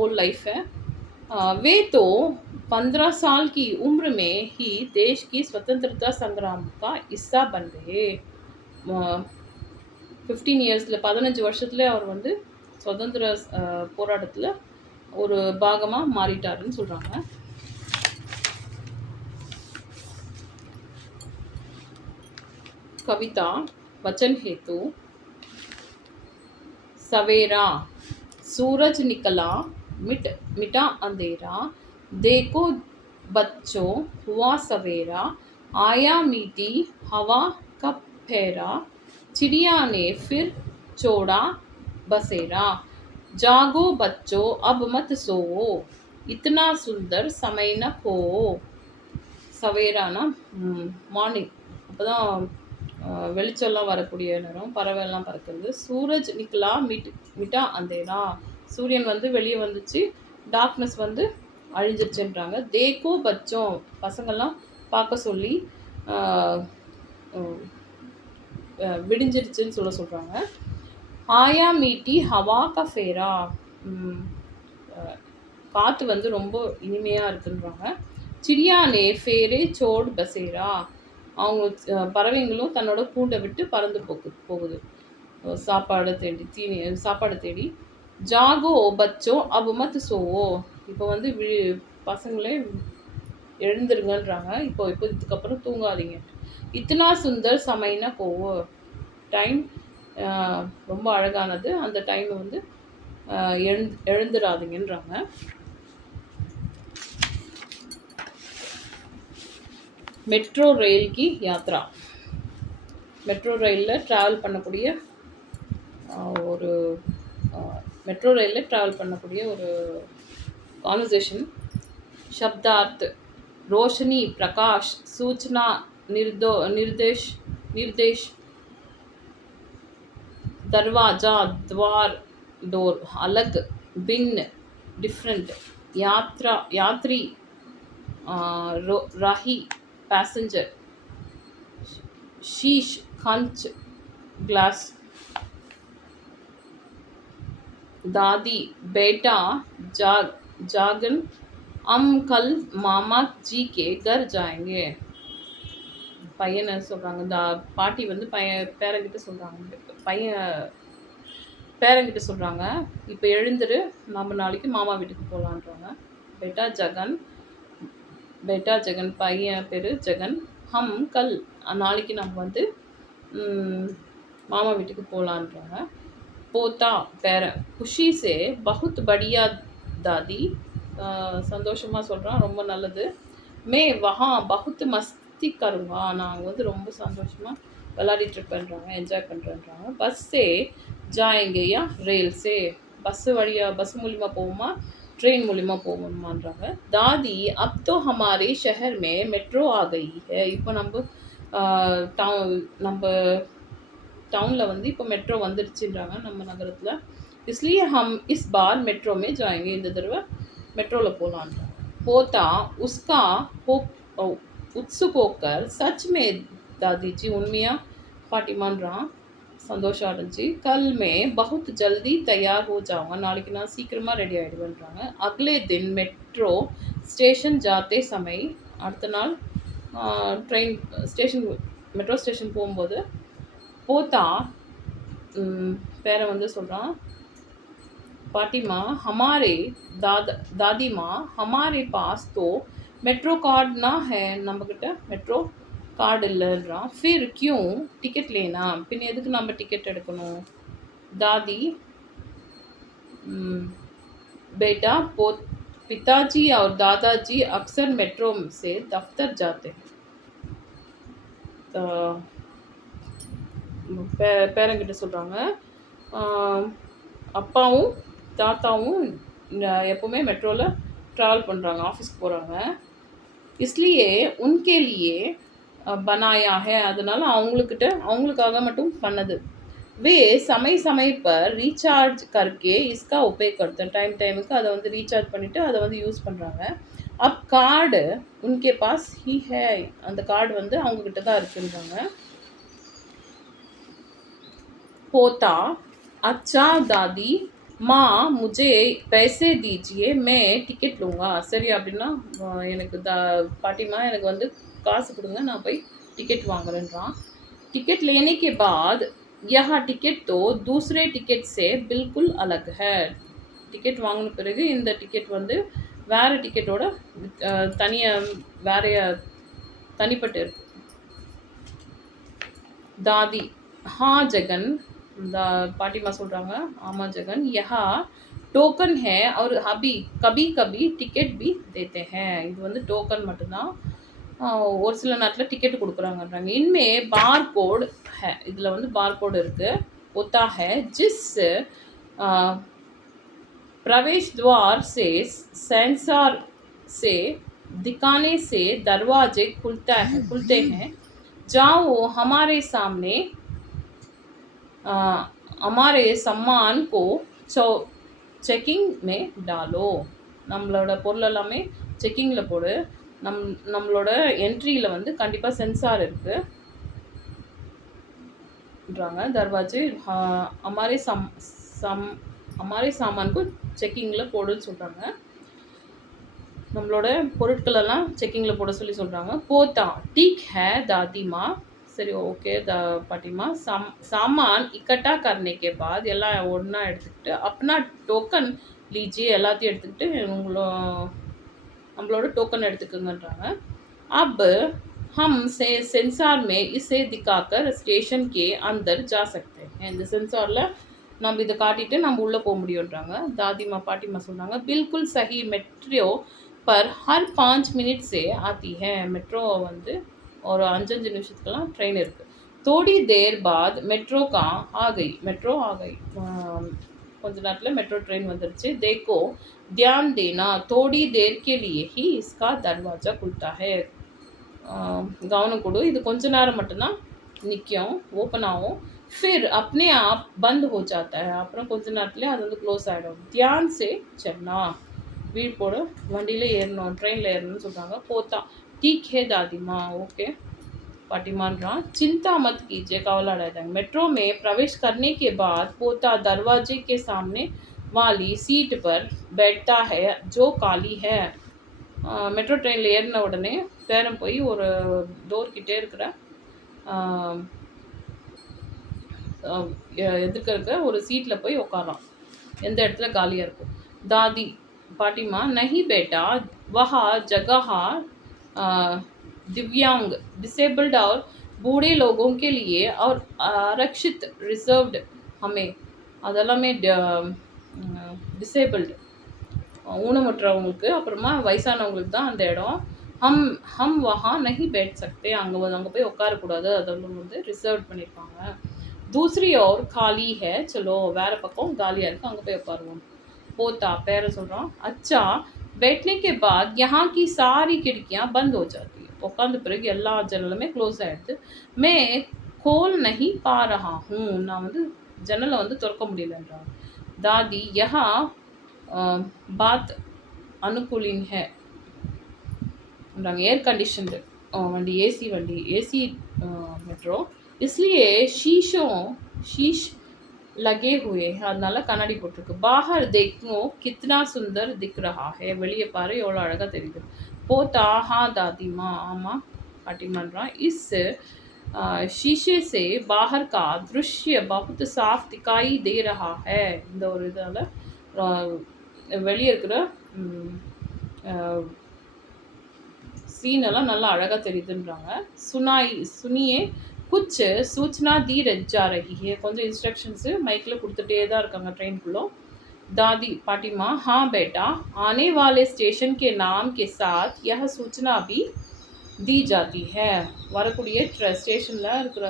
ஓல் லைஃபை. वे तो 15 साल की उम्र में ही देश की स्वतंत्रता संग्राम का हिस्सा बन गए. 15 இயர்ஸில் 15 வருஷத்துல அவர் வந்து சுதந்திர போராட்டத்தில் ஒரு பாகமாக மாறிட்டாருன்னு சொல்கிறாங்க. कविता वचन हेतु. सवेरा, सूरज निकला मिटा अंधेरा, देखो बच्चों हुआ सवेरा, आया मीठी हवा का फेरा, चिड़िया ने फिर छोड़ा बसेरा, जागो बच्चों अब मत सोओ, इतना सुंदर समय न खो. சவேரானா மார்னிங், அப்போ தான் வெளிச்சம்லாம் வரக்கூடிய நேரம், பறவைலாம் பறக்கிறது. சூரஜ் நிக்கலா மிட்டா அந்தேரா, சூரியன் வந்து வெளியே வந்துச்சு, டார்க்னஸ் வந்து அழிஞ்சிருச்சுன்றாங்க. தேக்கோ பச்சோம், பசங்கள்லாம் பார்க்க சொல்லி விடிஞ்சிருச்சுன்னு சொல்கிறாங்க. ஆயா மீட்டி ஹவா கா ஃபேரா, காற்று வந்து ரொம்ப இனிமையாக இருக்குன்றாங்க. சிடியானே ஃபேரே சோட் பசேரா, அவங்க பறவைங்களும் தன்னோட கூண்டை விட்டு பறந்து போகுது சாப்பாடு தேடி. ஜாகோ பச்சோ அபு மத் சோவோ, இப்போ வந்து பசங்களே எழுந்துருங்கன்றாங்க, இப்போ இதுக்கப்புறம் தூங்காதீங்க. இத்தனா சுந்தர் சமைனா கோவோ, டைம் ரொம்ப அழகானது, அந்த டைமை வந்து எழுந்துடாதீங்கன்றாங்க. மெட்ரோ ரயில் கி யாத்ரா, மெட்ரோ ரயிலில் ட்ராவல் பண்ணக்கூடிய ஒரு கான்வர்சேஷன். शब्दार्थ, रोशनी, प्रकाश, सूचना, निर्देश, दरवाजा, द्वार, डोर, अलग, भिन्न, डिफरेंट, यात्री, राही, पैसेंजर, शीश, कंच, ग्लास, दादी, बेटा, जागन, हम कल मामा जी के घर जाएंगे. பையனை சொல்கிறாங்க, பாட்டி வந்து பேரங்கிட்ட சொல்கிறாங்க, இப்போ எழுந்துரு, நம்ம நாளைக்கு மாமா வீட்டுக்கு போகலான்றாங்க. பேட்டா ஜெகன், பையன் பேர் ஜெகன். ஹம் கல், நாளைக்கு நம்ம வந்து மாமா வீட்டுக்கு போகலான்றாங்க. போத்தா பேரன், குஷி சே பகுத் படியா தாதி, சந்தோஷமாக சொல்கிறான், ரொம்ப நல்லது. மே வஹா பகுத் மஸ்தி கருங்கா, நாங்கள் வந்து ரொம்ப சந்தோஷமாக விளையாடிட்டுருப்பேன்றாங்க, என்ஜாய் பண்ணுறேன்றாங்க. பஸ்ஸே ஜாயங்கய்யா ரயில்ஸே, பஸ் மூலிமா போவோமா ट्रेन மூலிமா போவோமான்றாங்க. தாதி अब तो हमारे शहर में मेट्रो आ गई है, இப்போ நம்ம டவுனில் வந்து இப்போ மெட்ரோ வந்துடுச்சுன்றாங்க நம்ம நகரத்தில். इसलिए हम इस बार मेट्रो में जाएंगे, இந்த தடவை மெட்ரோவில் போகலான்றாங்க. போத்தா உஸ்கா उत्सुक होकर सच में दादी जी उनमिया பாட்டிமான்றான் சந்தோஷம் அடைஞ்சு कल मैं बहुत जल्दी तैयार हो जाऊंगा நாளைக்கு நான் சீக்கிரமா ரெடி ஆயிடுவேன்றாங்க अगले दिन मेट्रो स्टेशन जाते समय அடுத்த நாள் ட்ரெயின் ஸ்டேஷன் மெட்ரோ ஸ்டேஷன் போகும்போது போத்தா பேரை வந்து சொல்கிறான் पाटी माँ हमारे दादी माँ हमारे पास तो मेट्रो कार्ड ना है நம்மக்கிட்ட மெட்ரோ கார்டு இல்லைன்றான் फिर क्यों टिकट लेना பின் எதுக்கு நம்ம டிக்கெட் எடுக்கணும் दादी बेटा पिताजी और दादाजी अक्सर मेट्रो से दफ्तर जाते हैं பேரங்கிட்ட சொல்கிறாங்க அப்பாவும் தாத்தாவும் எப்போவுமே மெட்ரோவில் ட்ராவல் பண்ணுறாங்க ஆஃபீஸ்க்கு போகிறாங்க इसलिए उनके लिए बनाया है அதனால் அவங்களுக்காக மட்டும் பண்ணது वे समय समय पर रिचार्ज करके इसका उपयोग करते हैं டைமுக்கு அதை வந்து ரீசார்ஜ் பண்ணிவிட்டு அதை வந்து யூஸ் பண்ணுறாங்க अब कार्ड उनके पास ही है அந்த கார்டு வந்து அவங்கக்கிட்ட தான் இருக்குன்றாங்க पोता अच्छा दादी माँ मुझे पैसे दीजिए मैं टिकट लूँगा சரி அப்படின்னா எனக்கு பாட்டிமா எனக்கு வந்து காசு கொடுங்க நான் போய் टिकट வாங்குறேன்றான் टिकट लेने के बाद यह टिकट तो दूसरे टिकट से बिल्कुल अलग है टिकट வாங்கின பிறகு இந்த டிக்கெட் வந்து வேறு டிக்கெட்டோட தனிப்பட்டு இருக்கு दादी हाँ जगन पाटिमा சொல்கிறாங்க ஆமாம் ஜெகன் யஹா டோக்கன் है और अभी कभी कभी टिकट भी देते हैं இது வந்து டோக்கன் மட்டும்தான் ஒரு சில நேரத்தில் டிக்கெட் கொடுக்குறாங்கன்றாங்க இன்மே बार कोड है இதில் வந்து बार कोड இருக்குது होता है जिस प्रवेश द्वार से सेंसर से दिखाने से दरवाजे खुलते हैं जाओ हमारे सामने हमारे सम्मान को செக்கிங் மே டாலோ நம்மளோட பொருள் எல்லாமே செக்கிங்கில் போடு நம்மளோட என்ட்ரியில் வந்து கண்டிப்பாக சென்சார் இருக்குன்றாங்க தர்வாஜே हमारे सामानको செக்கிங்கில் போடுன்னு சொல்கிறாங்க நம்மளோட பொருட்களெல்லாம் செக்கிங்கில் போட சொல்லி சொல்கிறாங்க போத்தா ठीक है दादी माँ சரி ஓகே பாட்டிமா சாமான் இக்கட்டா करने के बाद எல்லாம் ஒன்றா எடுத்துக்கிட்டு अपना टोकन लीजिए எல்லாத்தையும் எடுத்துக்கிட்டு நம்மளோட டோக்கன் எடுத்துக்கோங்கன்றாங்க अब हम सेंसार में इसे दिखाकर स्टेशन के अंदर जा सकते हैं இந்த சென்சாரில் நம்ம இதை காட்டிட்டு நம்ம உள்ளே போக முடியுன்றாங்க दादीमा பாட்டிமா சொல்கிறாங்க बिल्कुल सही मेट्रो पर हर 5 मिनट से आती है மெட்ரோ வந்து ஒரு 5 நிமிஷத்துக்கெல்லாம் ட்ரெயின் இருக்குது थोड़ी देर बाद मेट्रो का आ गई கொஞ்ச நேரத்தில் மெட்ரோ ட்ரெயின் வந்துருச்சு देखो ध्यान देना थोड़ी देर के लिए ही इसका दरवाजा खुलता है கவனம் கொடு இது கொஞ்ச நேரம் மட்டும்தான் நிற்கும் ஓப்பன் ஆகும் फिर अपने आप बंद हो जाता है அப்புறம் கொஞ்ச நேரத்துலேயே அது வந்து க்ளோஸ் ஆகிடும் ध्यान से चलना வீடு வண்டியில் ஏறணும் ட்ரெயினில் ஏறணும்னு சொல்கிறாங்க போத்தா ठीक है दादी माँ ओके पाटिमानरान चिंता मत कीजिए कवलाडायदांग मेट्रो में प्रवेश करने के बाद पोता दरवाजे के सामने वाली सीट पर बैठता है जो काली है மெட்ரோ ட்ரெயினில் ஏறின உடனே பேரம் போய் ஒரு டோர்கிட்டே இருக்கிற எதிர்க்க இருக்க ஒரு சீட்டில் போய் உட்காரான் எந்த இடத்துல காலியாக இருக்கும் दादी पाटिमा नहीं बेटा वहाँ जगह दिव्यांग डिसेबल्ड और बूढ़े लोगों के लिए और आरक्षित रिजर्व्ड हमें அதெல்லாமே டிசேபிள்டு ஊனமுற்றவங்களுக்கு அப்புறமா வயசானவங்களுக்கு தான் அந்த இடம் हम वहाँ नहीं बैठ सकते அங்கே போய் உட்காரக்கூடாது அதெல்லாம் வந்து ரிசர்வ் பண்ணியிருக்காங்க दूसरी ओर खाली है चलो வேறு பக்கம் காலியாக இருக்குது அங்கே போய் உட்காருவோம் போத்தா பேரை சொல்கிறோம் अच्छा बैठने के बाद यहाँ की सारी खिड़कियाँ बंद हो जाती है உட்காந்த பிறகு எல்லா ஜன்னலுமே க்ளோஸ் ஆகிடுது மே खोल नहीं पा रहा हूँ நான் வந்து ஜன்னலை வந்து திறக்க முடியலன்றாங்க दादी यहाँ बात अनुकूलिन है ஏர் கண்டிஷன்டு वंडी एसी मेट्रो, इसलिए शीश लगे हुए हैं, அதனால கண்ணாடி போட்டிருக்கு. बाहर देखो कितना सुंदर दिख रहा है, வெளியே பாரு எவ்வளோ அழகா தெரியுது. போத்தா हाँ दादी माँ, ஆமா பாட்டிமான்றா. इस शीशे से बाहर का दृश्य बहुत साफ दिखाई दे रहा है. இந்த ஒரு இதால வெளியே இருக்கிற सीन எல்லாம் நல்லா அழகா தெரியுதுன்றாங்க. सुनिए कुछ सूचना दी जा रही है, கொஞ்சம் இன்ஸ்ட்ரக்ஷன்ஸ் மைக்ல கொடுத்துட்டே தான் இருக்காங்க ட்ரெயின்குள்ள. दादी पाटी माँ, हाँ बेटा, आने वाले स्टेशन के नाम के साथ यह सूचना भी दी जाती है. வரக்கூடிய ஸ்டேஷனில் இருக்கிற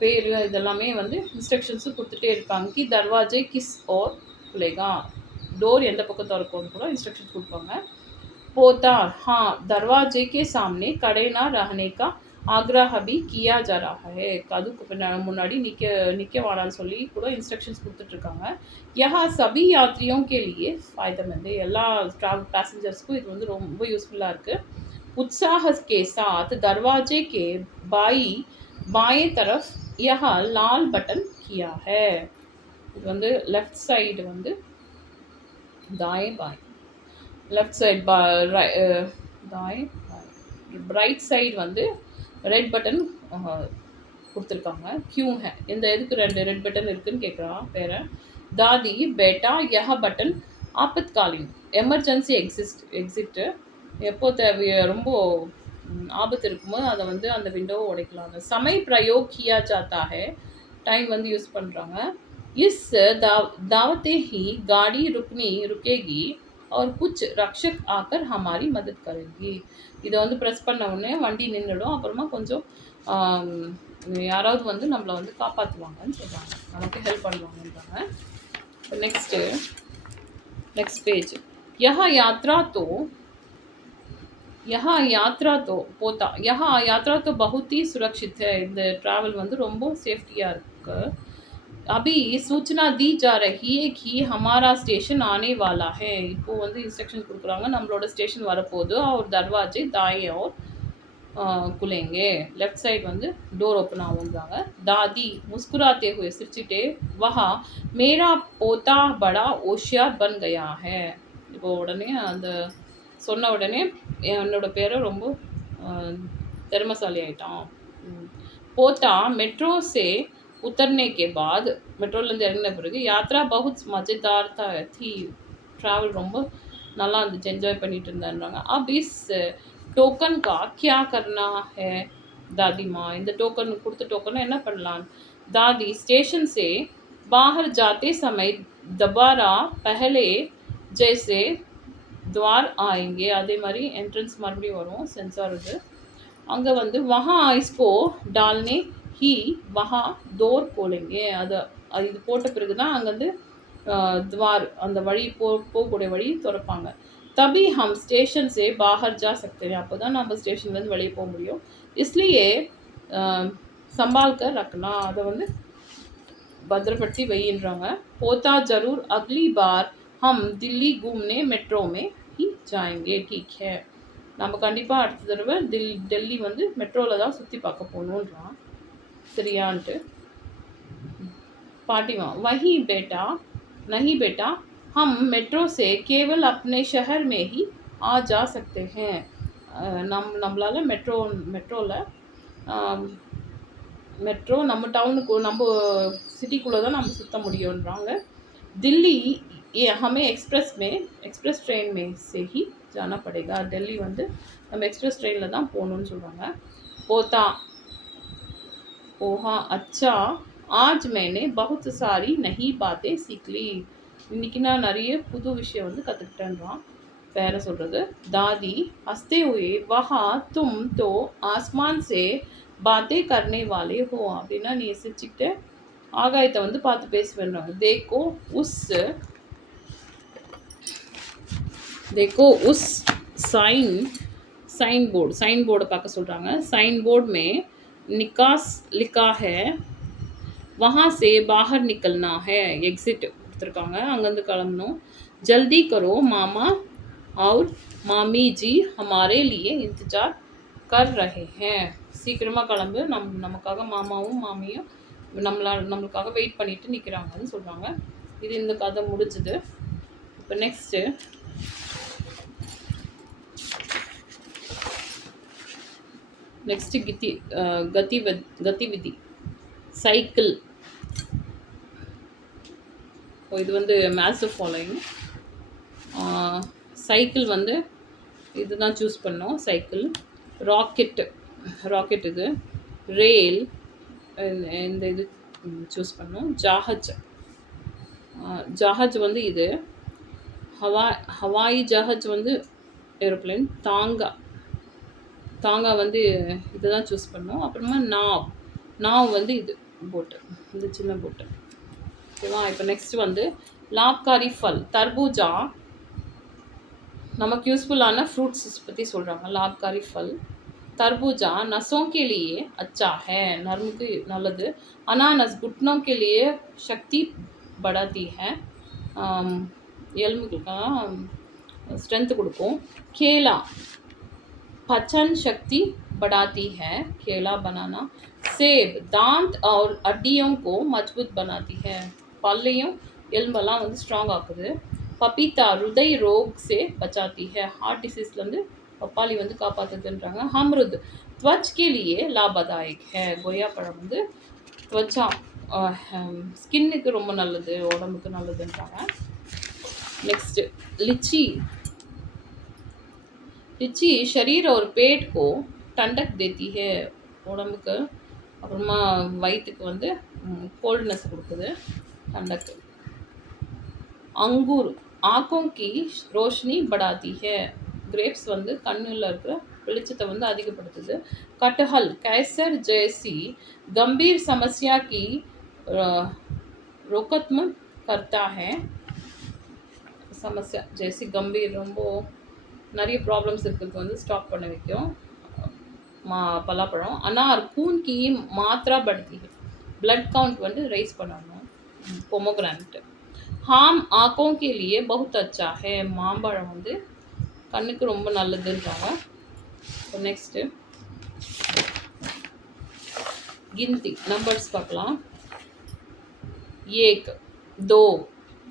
பேர் இதெல்லாமே வந்து இன்ஸ்ட்ரக்ஷன்ஸு கொடுத்துட்டே இருப்பாங்க. कि दरवाजे किस ओर खुलेगा, டோர் எந்த பக்கம் திறக்கும்னு கூட இன்ஸ்ட்ரக்ஷன்ஸ் கொடுப்பாங்க. पोता, हाँ दरवाजे के सामने खड़े ना रहने का आग्रह भी किया जा रहा है. அதுக்கு முன்னாடி நிற்க வாடான்னு சொல்லி கூட இன்ஸ்ட்ரக்ஷன்ஸ் கொடுத்துட்ருக்காங்க. யஹா சபி யாத்ரியோं के लिए फायदेमंद, எல்லா ட்ராவல் பேசஞ்சர்ஸ்க்கும் இது வந்து ரொம்ப யூஸ்ஃபுல்லாக இருக்குது. उत्साह के साथ दरवाजे के बाएं तरफ यह लाल बटन किया है. இது வந்து லெஃப்ட் சைடு வந்து दाएं बाएं, லெஃப்ட் சைடு दाएं ரைட் சைடு வந்து ரெட் பட்டன் கொடுத்துருக்காங்க. क्यों है, இந்த எதுக்கு ரெட் பட்டன் இருக்குன்னு கேட்குறான் பேரை. दादी बेटा यह बटन आपातकालीन எமர்ஜென்சி எக்ஸிட்டு, எப்போ ரொம்ப ஆபத்து இருக்கும்போது அதை வந்து அந்த விண்டோவை உடைக்கலாம். समय प्रयोग किया जाता है, டைம் வந்து யூஸ் பண்ணுறாங்க. इस दावते ही गाड़ी रुकेगी और कुछ रक्षक आकर हमारी मदद करेंगी. இதை வந்து ப்ரெஸ் பண்ண உடனே வண்டி நின்றுடும், அப்புறமா கொஞ்சம் யாராவது வந்து நம்மளை வந்து காப்பாற்றுவாங்கன்னு சொல்கிறாங்க, நமக்கு ஹெல்ப் பண்ணுவாங்கன்றாங்க. இப்போ நெக்ஸ்ட் பேஜ். यहाँ यात्रा तो போத்தா, यहाँ यात्रा तो बहुत ही सुरक्षित है, இந்த ட்ராவல் வந்து ரொம்ப சேஃப்டியாக இருக்கு. अभी सूचना दी जा रही है कि हमारा स्टेशन आने वाला है, இப்போ வந்து இன்ஸ்ட்ரக்ஷன் கொடுக்குறாங்க, நம்மளோட ஸ்டேஷன் வரப்போகுது. और दरवाजे दाएं और खुलेंगे, लेफ्ट साइड வந்து डोर ओपन ஆகும்ன்றாங்க. दादी मुस्कुराते हुए சிரிச்சிட்டே, वहाँ मेरा पोता बड़ा होशियार बन गया है. இப்போ உடனே அந்த சொன்ன உடனே என்னோட பேரை ரொம்ப திறமைசாலி ஆயிட்டான். போத்தா मेट्रो से उतरने के बाद, மெட்ரோலேருந்து இறங்கின பிறகு யாத்ரா बहुत मज़ेदार थी, ட்ராவல் ரொம்ப நல்லா இருந்துச்சு, என்ஜாய் பண்ணிட்டு இருந்தான்றாங்க. अब इस टोकन का क्या करना है दादी माँ, இந்த டோக்கன் கொடுத்த டோக்கனை என்ன பண்ணலாம். दादी स्टेशन से बाहर जाते समय दोबारा पहले जैसे द्वार आएंगे, அதே மாதிரி என்ட்ரன்ஸ் மறுபடியும் வரும் சென்சார் இது. அங்கே வந்து वहाँ इसको डालने ही वहाँ डोर खोलेंगे, அது இது போட்ட பிறகு தான் அங்கேருந்து द्वार அந்த வழி போகக்கூடிய வழி திறப்பாங்க. तभी हम स्टेशन से बाहर जा सकते हैं, அப்போ தான் நம்ம ஸ்டேஷன்லேருந்து வெளியே போக முடியும். इसलिए संभाल कर रखना, அதை வந்து பத்திரப்படுத்தி வையின்றாங்க. போத்தா जरूर अगली बार हम दिल्ली घूमने मेट्रो में ही जाएंगे, ठीक है, நம்ம கண்டிப்பாக அடுத்த தடவை டெல்லி வந்து மெட்ரோவில் தான் சுற்றி பார்க்க போகணுன்றான், சரியான்ட்டு. பாட்டிமா, वही बेटा नहीं बेटा, हम मेट्रो से केवल अपने शहर में ही आ जा सकते हैं, நம்மளால் மெட்ரோ நம்ம டவுனுக்கு நம்ம சிட்டிக்குள்ளே தான் நம்ம சுற்ற முடியுன்றாங்க. दिल्ली ये हमें एक्सप्रेस ट्रेन में से ही जाना पड़ेगा, டெல்லி வந்து நம்ம எக்ஸ்பிரஸ் ட்ரெயினில் தான் போகணுன்னு சொல்கிறாங்க. போத்தா, ओहा अच्छा, आज मैंने बहुत सारी नई बातें सीख ली, இன்னைக்கு நான் நிறைய புது விஷயம் வந்து கற்றுக்கிட்டேன்றான் பேரை சொல்கிறது. दादी हंसते हुए, वहाँ तुम तो आसमान से बातें करने वाले हो, அப்படின்னா நீ சிரிச்சுக்கிட்டு ஆகாயத்தை வந்து பார்த்து பேசுவேன்றாங்க. देखो उस साइन बोर्ड பார்க்க சொல்கிறாங்க. साइन बोर्ड में निकास लिखा है, वहाँ से बाहर निकलना है, एग्जिट கொடுத்துருக்காங்க, அங்கேருந்து கிளம்பணும். जल्दी करो मामा और मामी जी हमारे लिए इंतज़ार कर रहे हैं. சீக்கிரமாக கிளம்பு, நமக்காக மாமாவும் மாமியும் நம்மளுக்காக வெயிட் பண்ணிட்டு நிற்கிறாங்கன்னு சொல்கிறாங்க. இது இந்த கதை முடிஞ்சுது. இப்போ நெக்ஸ்ட்டு கதிவிதி சைக்கிள். இது வந்து மேசிவ் ஃபாலோயிங். சைக்கிள் வந்து இதுதான் சூஸ் பண்ணோம். சைக்கிள். ராக்கெட் இது. ரேல் இந்த இது சூஸ் பண்ணோம். ஜஹாஜ் வந்து இது. ஹவாய் ஜஹாஜ் வந்து ஏரோப்ளேன். தாங்கா வந்து இதுதான் சூஸ் பண்ணோம். அப்புறமா நாவ் வந்து இது போட்டு, இந்த சின்ன போட்டு. ஓகேவா? இப்போ நெக்ஸ்ட் வந்து லாப்காரி ஃபல். தர்பூஜா நமக்கு யூஸ்ஃபுல்லான ஃப்ரூட்ஸ் பற்றி சொல்கிறாங்க. லாப்காரி ஃபல். तरबूजा नसों के लिए अच्छा है, नर्म நல்லது. अनानस घुटनों के लिए शक्ति बढ़ाती है, எலும்புகளுக்கெல்லாம் ஸ்ட்ரென்த் கொடுக்கும். केला पाचन शक्ति बढ़ाती है, केला बनाना. सेब दांत और हड्डियों को मजबूत बनाती है, பல்லையும் எலும்பெல்லாம் வந்து ஸ்ட்ராங் ஆக்குது. பப்பீता हृदय रोग से बचाती है, हार्ट डिसीज़லேருந்து பப்பாளி வந்து காப்பாற்றுதுன்றாங்க. அம்ருத் त्वच के लिए लाभदायक है, கொய்யாப்பழம் வந்து त्वचा ஸ்கின்னுக்கு ரொம்ப நல்லது, உடம்புக்கு நல்லதுன்றாங்க. नेक्स्ट लीची शरीर और पेट को ठंडक देती है, உடம்புக்கு அப்புறமா வயிற்றுக்கு வந்து கோல்ட்னஸ் கொடுக்குது, ठंडक. अंगूर आँखों की रोशनी बढ़ाती है, கிரேப்ஸ் வந்து கண்ணில் இருக்கிற வெளிச்சத்தை வந்து அதிகப்படுத்துது. कटहल कैंसर जैसी गंभीर समस्या की रोकथाम करता है, समस्या जैसी गंभीर ரொம்ப நிறைய ப்ராப்ளம்ஸ் இருக்கிறது வந்து ஸ்டாப் பண்ண வைக்கும் பலாப்பழம். अनार खून की मात्रा बढ़ती है, ब्लड काउंट வந்து ரைஸ் பண்ணணும். पोमोग्रेनेट हाम आँखों के लिए बहुत अच्छा है, மாம்பழம் வந்து கண்ணுக்கு ரொம்ப நல்லதுன்றாங்க. நெக்ஸ்ட்டு गिनती नंबर्स பார்க்கலாம். 1 2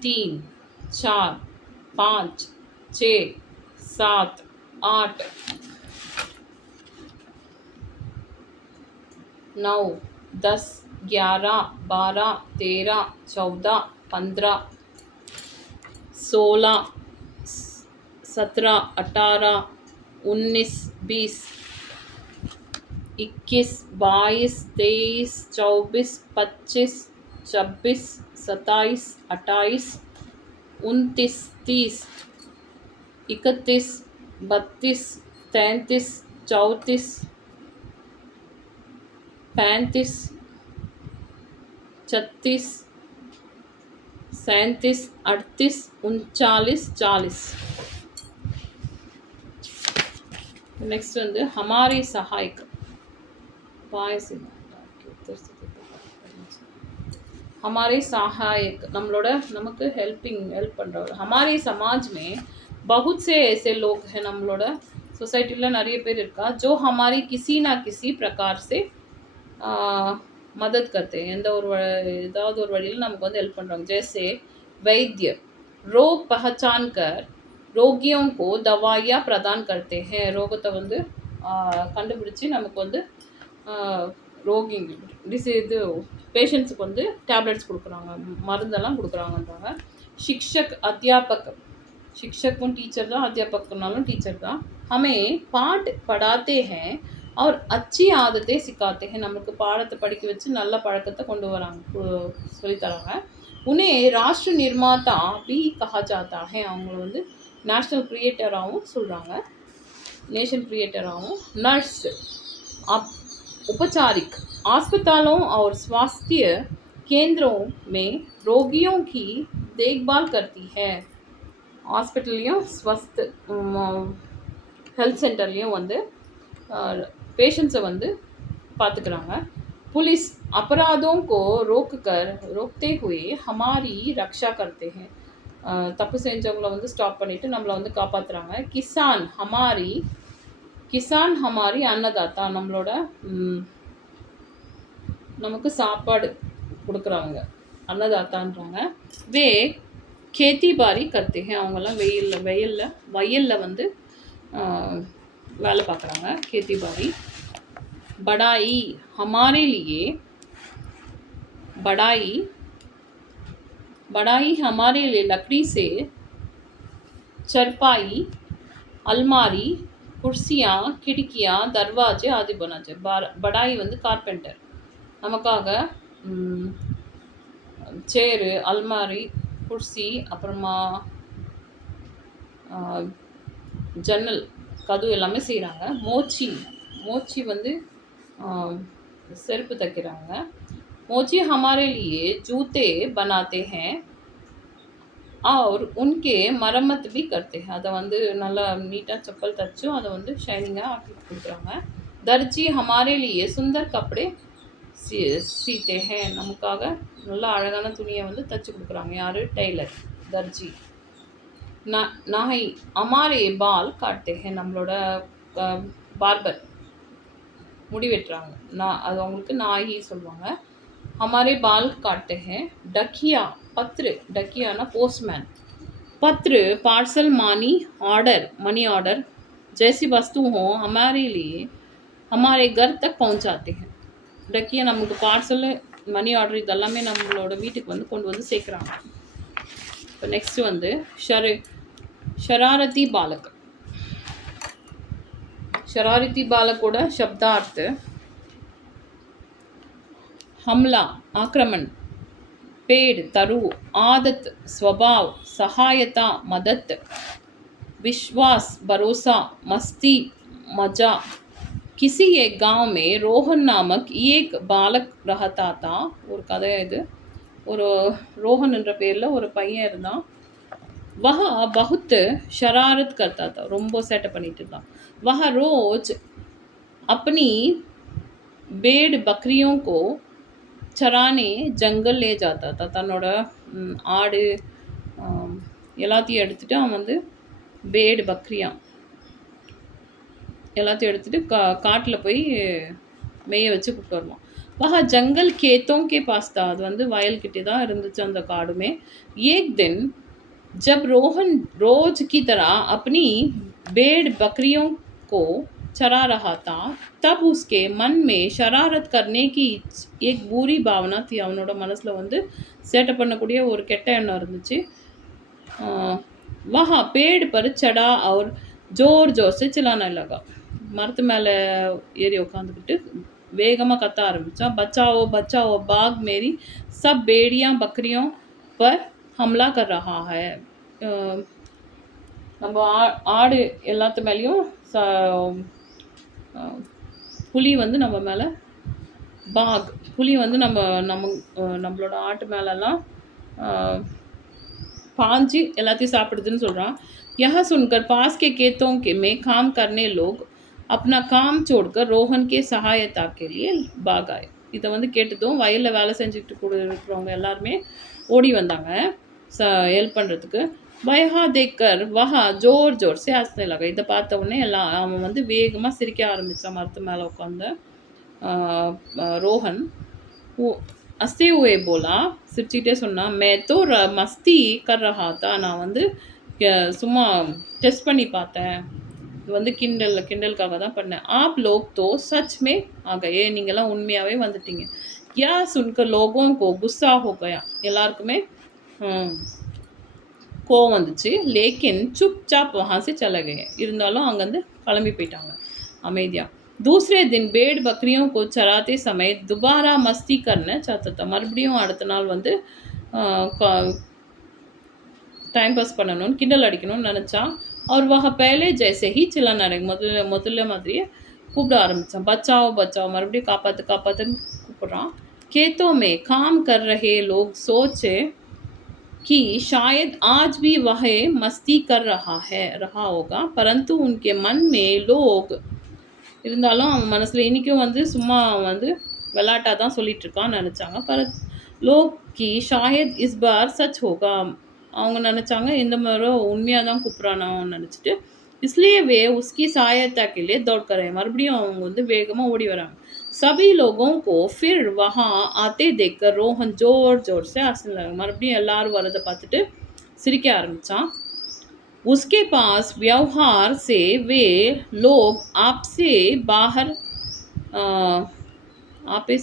3 4 5 6 7 8 9 10 11 12 13 14 15 16 17 18 19 20 21 22 23 24 25 26 27 28 29 30 31 32 33 34 35 36 37 38 39 40. नेक्स्ट வந்து हमारे सहायक हमारे सहायक நம்மளோட நமக்கு हेल्प பண்ணுறவர். हमारे समाज में बहुत से ऐसे लोग हैं, நம்மளோட சொசைட்டியில் நிறைய பேர் இருக்கா, जो हमारी किसी ना किसी प्रकार से मदद करते हैं, எந்த ஒரு ஏதாவது ஒரு வழியில் நமக்கு வந்து ஹெல்ப் பண்ணுறாங்க. जैसे वैद्य रोग पहचान कर रोगियों को दवाइयाँ प्रदान करते हैं, ரோகத்தை வந்து கண்டுபிடிச்சி நமக்கு வந்து இது பேஷண்ட்ஸுக்கு வந்து டேப்லெட்ஸ் கொடுக்குறாங்க, மருந்தெல்லாம் கொடுக்குறாங்கன்றாங்க. शिक्षक अध्यापक, शिक्षक टीचर தான், अध्यापकனாலும் टीचर தான். हमें पाठ पढ़ाते हैं और अच्छी आदतें सिखाते हैं, நமக்கு பாடத்தை படிக்க வச்சு நல்ல பழக்கத்தை கொண்டு வராங்க, சொல்லித்தராங்க. उन्हें राष्ट्र निर्माता भी कहा जाता है, அவங்கள வந்து நேஷ்னல் கிரியேட்டராகவும் சொல்கிறாங்க, नेशन क्रिएटराகவும். नर्स उपचारिक अस्पतालों और स्वास्थ्य केंद्रों में रोगियों की देखभाल करती है, ஹாஸ்பிட்டல்லையும் ஹெல்த் சென்டர்லேயும் வந்து பேஷண்ட்ஸை வந்து பார்த்துக்கிறாங்க. पुलिस अपराधों को रोकते हुए हमारी रक्षा करते हैं, தப்பு செஞ்சவங்கள வந்து ஸ்டாப் பண்ணிவிட்டு நம்மளை வந்து காப்பாற்றுறாங்க. கிசான் ஹமாரி அன்னதாத்தா, நம்மளோட நமக்கு சாப்பாடு கொடுக்குறவங்க, அன்னதாத்தான்றாங்க. வே खेती बारी करते हैं, அவங்கெல்லாம் வயலில் வந்து வேலை பார்க்குறாங்க, खेती बारी. बढ़ाई हमारे लिए लकड़ी से चरपाई, अलमारी, कुर्सियाँ, खिड़कियाँ, दरवाजे आदि बना चाहिए. बढ़ाई வந்து கார்பெண்டர், நமக்காக சேரு, அல்மாரி, குர்சி, அப்புறமா ஜன்னல், கதவு எல்லாமே செய்கிறாங்க. மோச்சி வந்து செருப்பு தைக்கிறாங்க. मोची हमारे लिए जूते बनाते हैं और उनके मरम्मत भी करते हैं. அதை வந்து நல்லா நீட்டாக செப்பல் தைச்சும் அதை வந்து ஷைனிங்காக ஆக்கி கொடுக்குறாங்க. दर्जी हमारे लिए सुंदर कपड़े सीते हैं, நமக்காக நல்லா அழகான துணியை வந்து தைச்சு கொடுக்குறாங்க. யார்? டெய்லர், தர்ஜி. நாய் हमारे बाल काटते हैं, நம்மளோட பார்பர் முடி வெட்டுறாங்க. அது அவங்களுக்கு நாயி சொல்லுவாங்க. हमारे बाल काटते हैं. डकिया पत्र, डकियाना पोस्टमैन. पत्र पार्सल मनी ऑर्डर जैसी वस्तु हो हमारे लिए हमारे घर तक पहुंचाते हैं. डकिया நமக்கு பார்சல், மணி ஆர்டர் இதெல்லாமே நம்மளோட வீட்டுக்கு வந்து கொண்டு வந்து சேர்க்குறாங்க. இப்போ நெக்ஸ்ட் வந்து शरारती बालक. शरारती बालकोட शब्दार्थ हमला, आक्रमण, पेड़, तरु, आदत, स्वभाव, सहायता, मदद, विश्वास, भरोसा, मस्ती, मजा. किसी एक गांव में रोहन नामक एक बालक रहता था. ஒரு கதை இது. ஒரு ரோஹன் என்ற பேரில் ஒரு பையன் இருந்தான். वह बहुत शरारत करता था, ரொம்ப சேட்டை பண்ணிட்டு இருந்தான். वह रोज अपनी भेड़ बकरियों को चराने जंगल ले जाता था. தன்னோட ஆடு எல்லாத்தையும் எடுத்துகிட்டு அவன் வந்து பேடு பக்ரியா எல்லாத்தையும் எடுத்துகிட்டு காட்டில் போய் மேய வச்சு கூப்பிட்டு வருவான். वह जंगल खेतों के पास था, அது வந்து வயல்கிட்டே தான் இருந்துச்சு அந்த காடுமே. एक दिन जब रोहन रोज की तरह अपनी भेड़ बकरियों को चरा रहा था, तब उसके मन में शरारत करने की एक बुरी भावना थी. அவனோட மனசில் வந்து சேட்டை பண்ணக்கூடிய ஒரு கெட்ட எண்ணம் இருந்துச்சு. वहाँ पेड़ पर चढ़ा और जोर जोर से चिल्लाने लगा. மரத்து மேலே ஏறி உட்காந்துக்கிட்டு வேகமாக கத்த ஆரம்பித்தான். बचाओ बचाओ, बाघ मेरी सब भेड़ियाँ बकरियों पर हमला कर रहा है. நம்ம ஆடு எல்லாத்து மேலேயும் புலி வந்து நம்ம மேலே புலி வந்து நம்மளோட ஆட்டு மேலெல்லாம் பாஞ்சு எல்லாத்தையும் சாப்பிடுதுன்னு சொல்கிறான். यह सुनकर पास के खेतों में काम करने लोग अपना काम छोड़कर रोहन के सहायता के लिए भाग आए. இதை வந்து கேட்டதும் வயலில் வேலை செஞ்சுக்கிட்டு கூட இருக்கிறவங்க எல்லாருமே ஓடி வந்தாங்க ஹெல்ப் பண்ணுறதுக்கு. வயஹா தேக்கர் வஹா ஜோர் ஜோர் சே ஹஸ்னே லகா. இதை பார்த்த உடனே அவன் வந்து வேகமாக சிரிக்க ஆரம்பித்தான். மரத்து மேலே உட்காந்து ரோஹன் हंसते हुए बोला, சிரிச்சுக்கிட்டே சொன்னான், मैं तो मस्ती कर रहा था, நான் வந்து சும்மா டெஸ்ட் பண்ணி பார்த்தேன், இது வந்து கிண்டலுக்காக தான் பண்ணேன். आप लोग तो सच में आ गए, நீங்களாம் உண்மையாகவே வந்துட்டீங்க. या सुनकर लोगों को गुस्सा हो गया, எல்லாருக்குமே கோவம் வந்துச்சு. लेकिन चुपचाप वहाँ से चले गए, இருந்தாலும் அங்கேருந்து கிளம்பி போயிட்டாங்க அமைதியாக. दूसरे दिन भेड़ बकरियों को चराते समय दोबारा मस्ती करना चाहता था. மறுபடியும் அடுத்த நாள் வந்து டைம் பாஸ் பண்ணணும்னு கிண்டல் அடிக்கணும்னு நினச்சான். और वह पहले जैसे ही चिल्लाने लगा, முதல்ல மாதிரியே கூப்பிட ஆரம்பித்தான். बचाओ बचाओ, मறுபடியும் காப்பாற்றுன்னு கூப்பிட்றான். खेतों में काम कर रहे लोग सोचे कि शायद आज भी वह मस्ती कर रहा होगा, परंतु उनके मन में लोग இருந்தாலும் அவன் மனசில் இன்றைக்கும் வந்து சும்மா வந்து விளாட்டாக தான் சொல்லிகிட்டு இருக்கான்னு நினச்சாங்க. லோக் கி ஷாயத் இஸ் பார் சச் ஹோகா, அவங்க நினச்சாங்க இந்த மாதிரி உண்மையாக தான் கூப்பிட்றானு நினச்சிட்டு इसलिए वे उसकी सहायता के लिए दौड़ कर रहे हैं. மறுபடியும் அவங்க வந்து வேகமா ஓடி வராங்க. सभी लोगों को फिर वहां आते देखकर रोहन जोर जोर से हंसने लगा. மறுபடியும் எல்லாரும் வரதை பார்த்துட்டு சிரிக்க ஆரம்பிச்சான். उसके पास व्यवहार से वे लोग आपसे बाहर आपे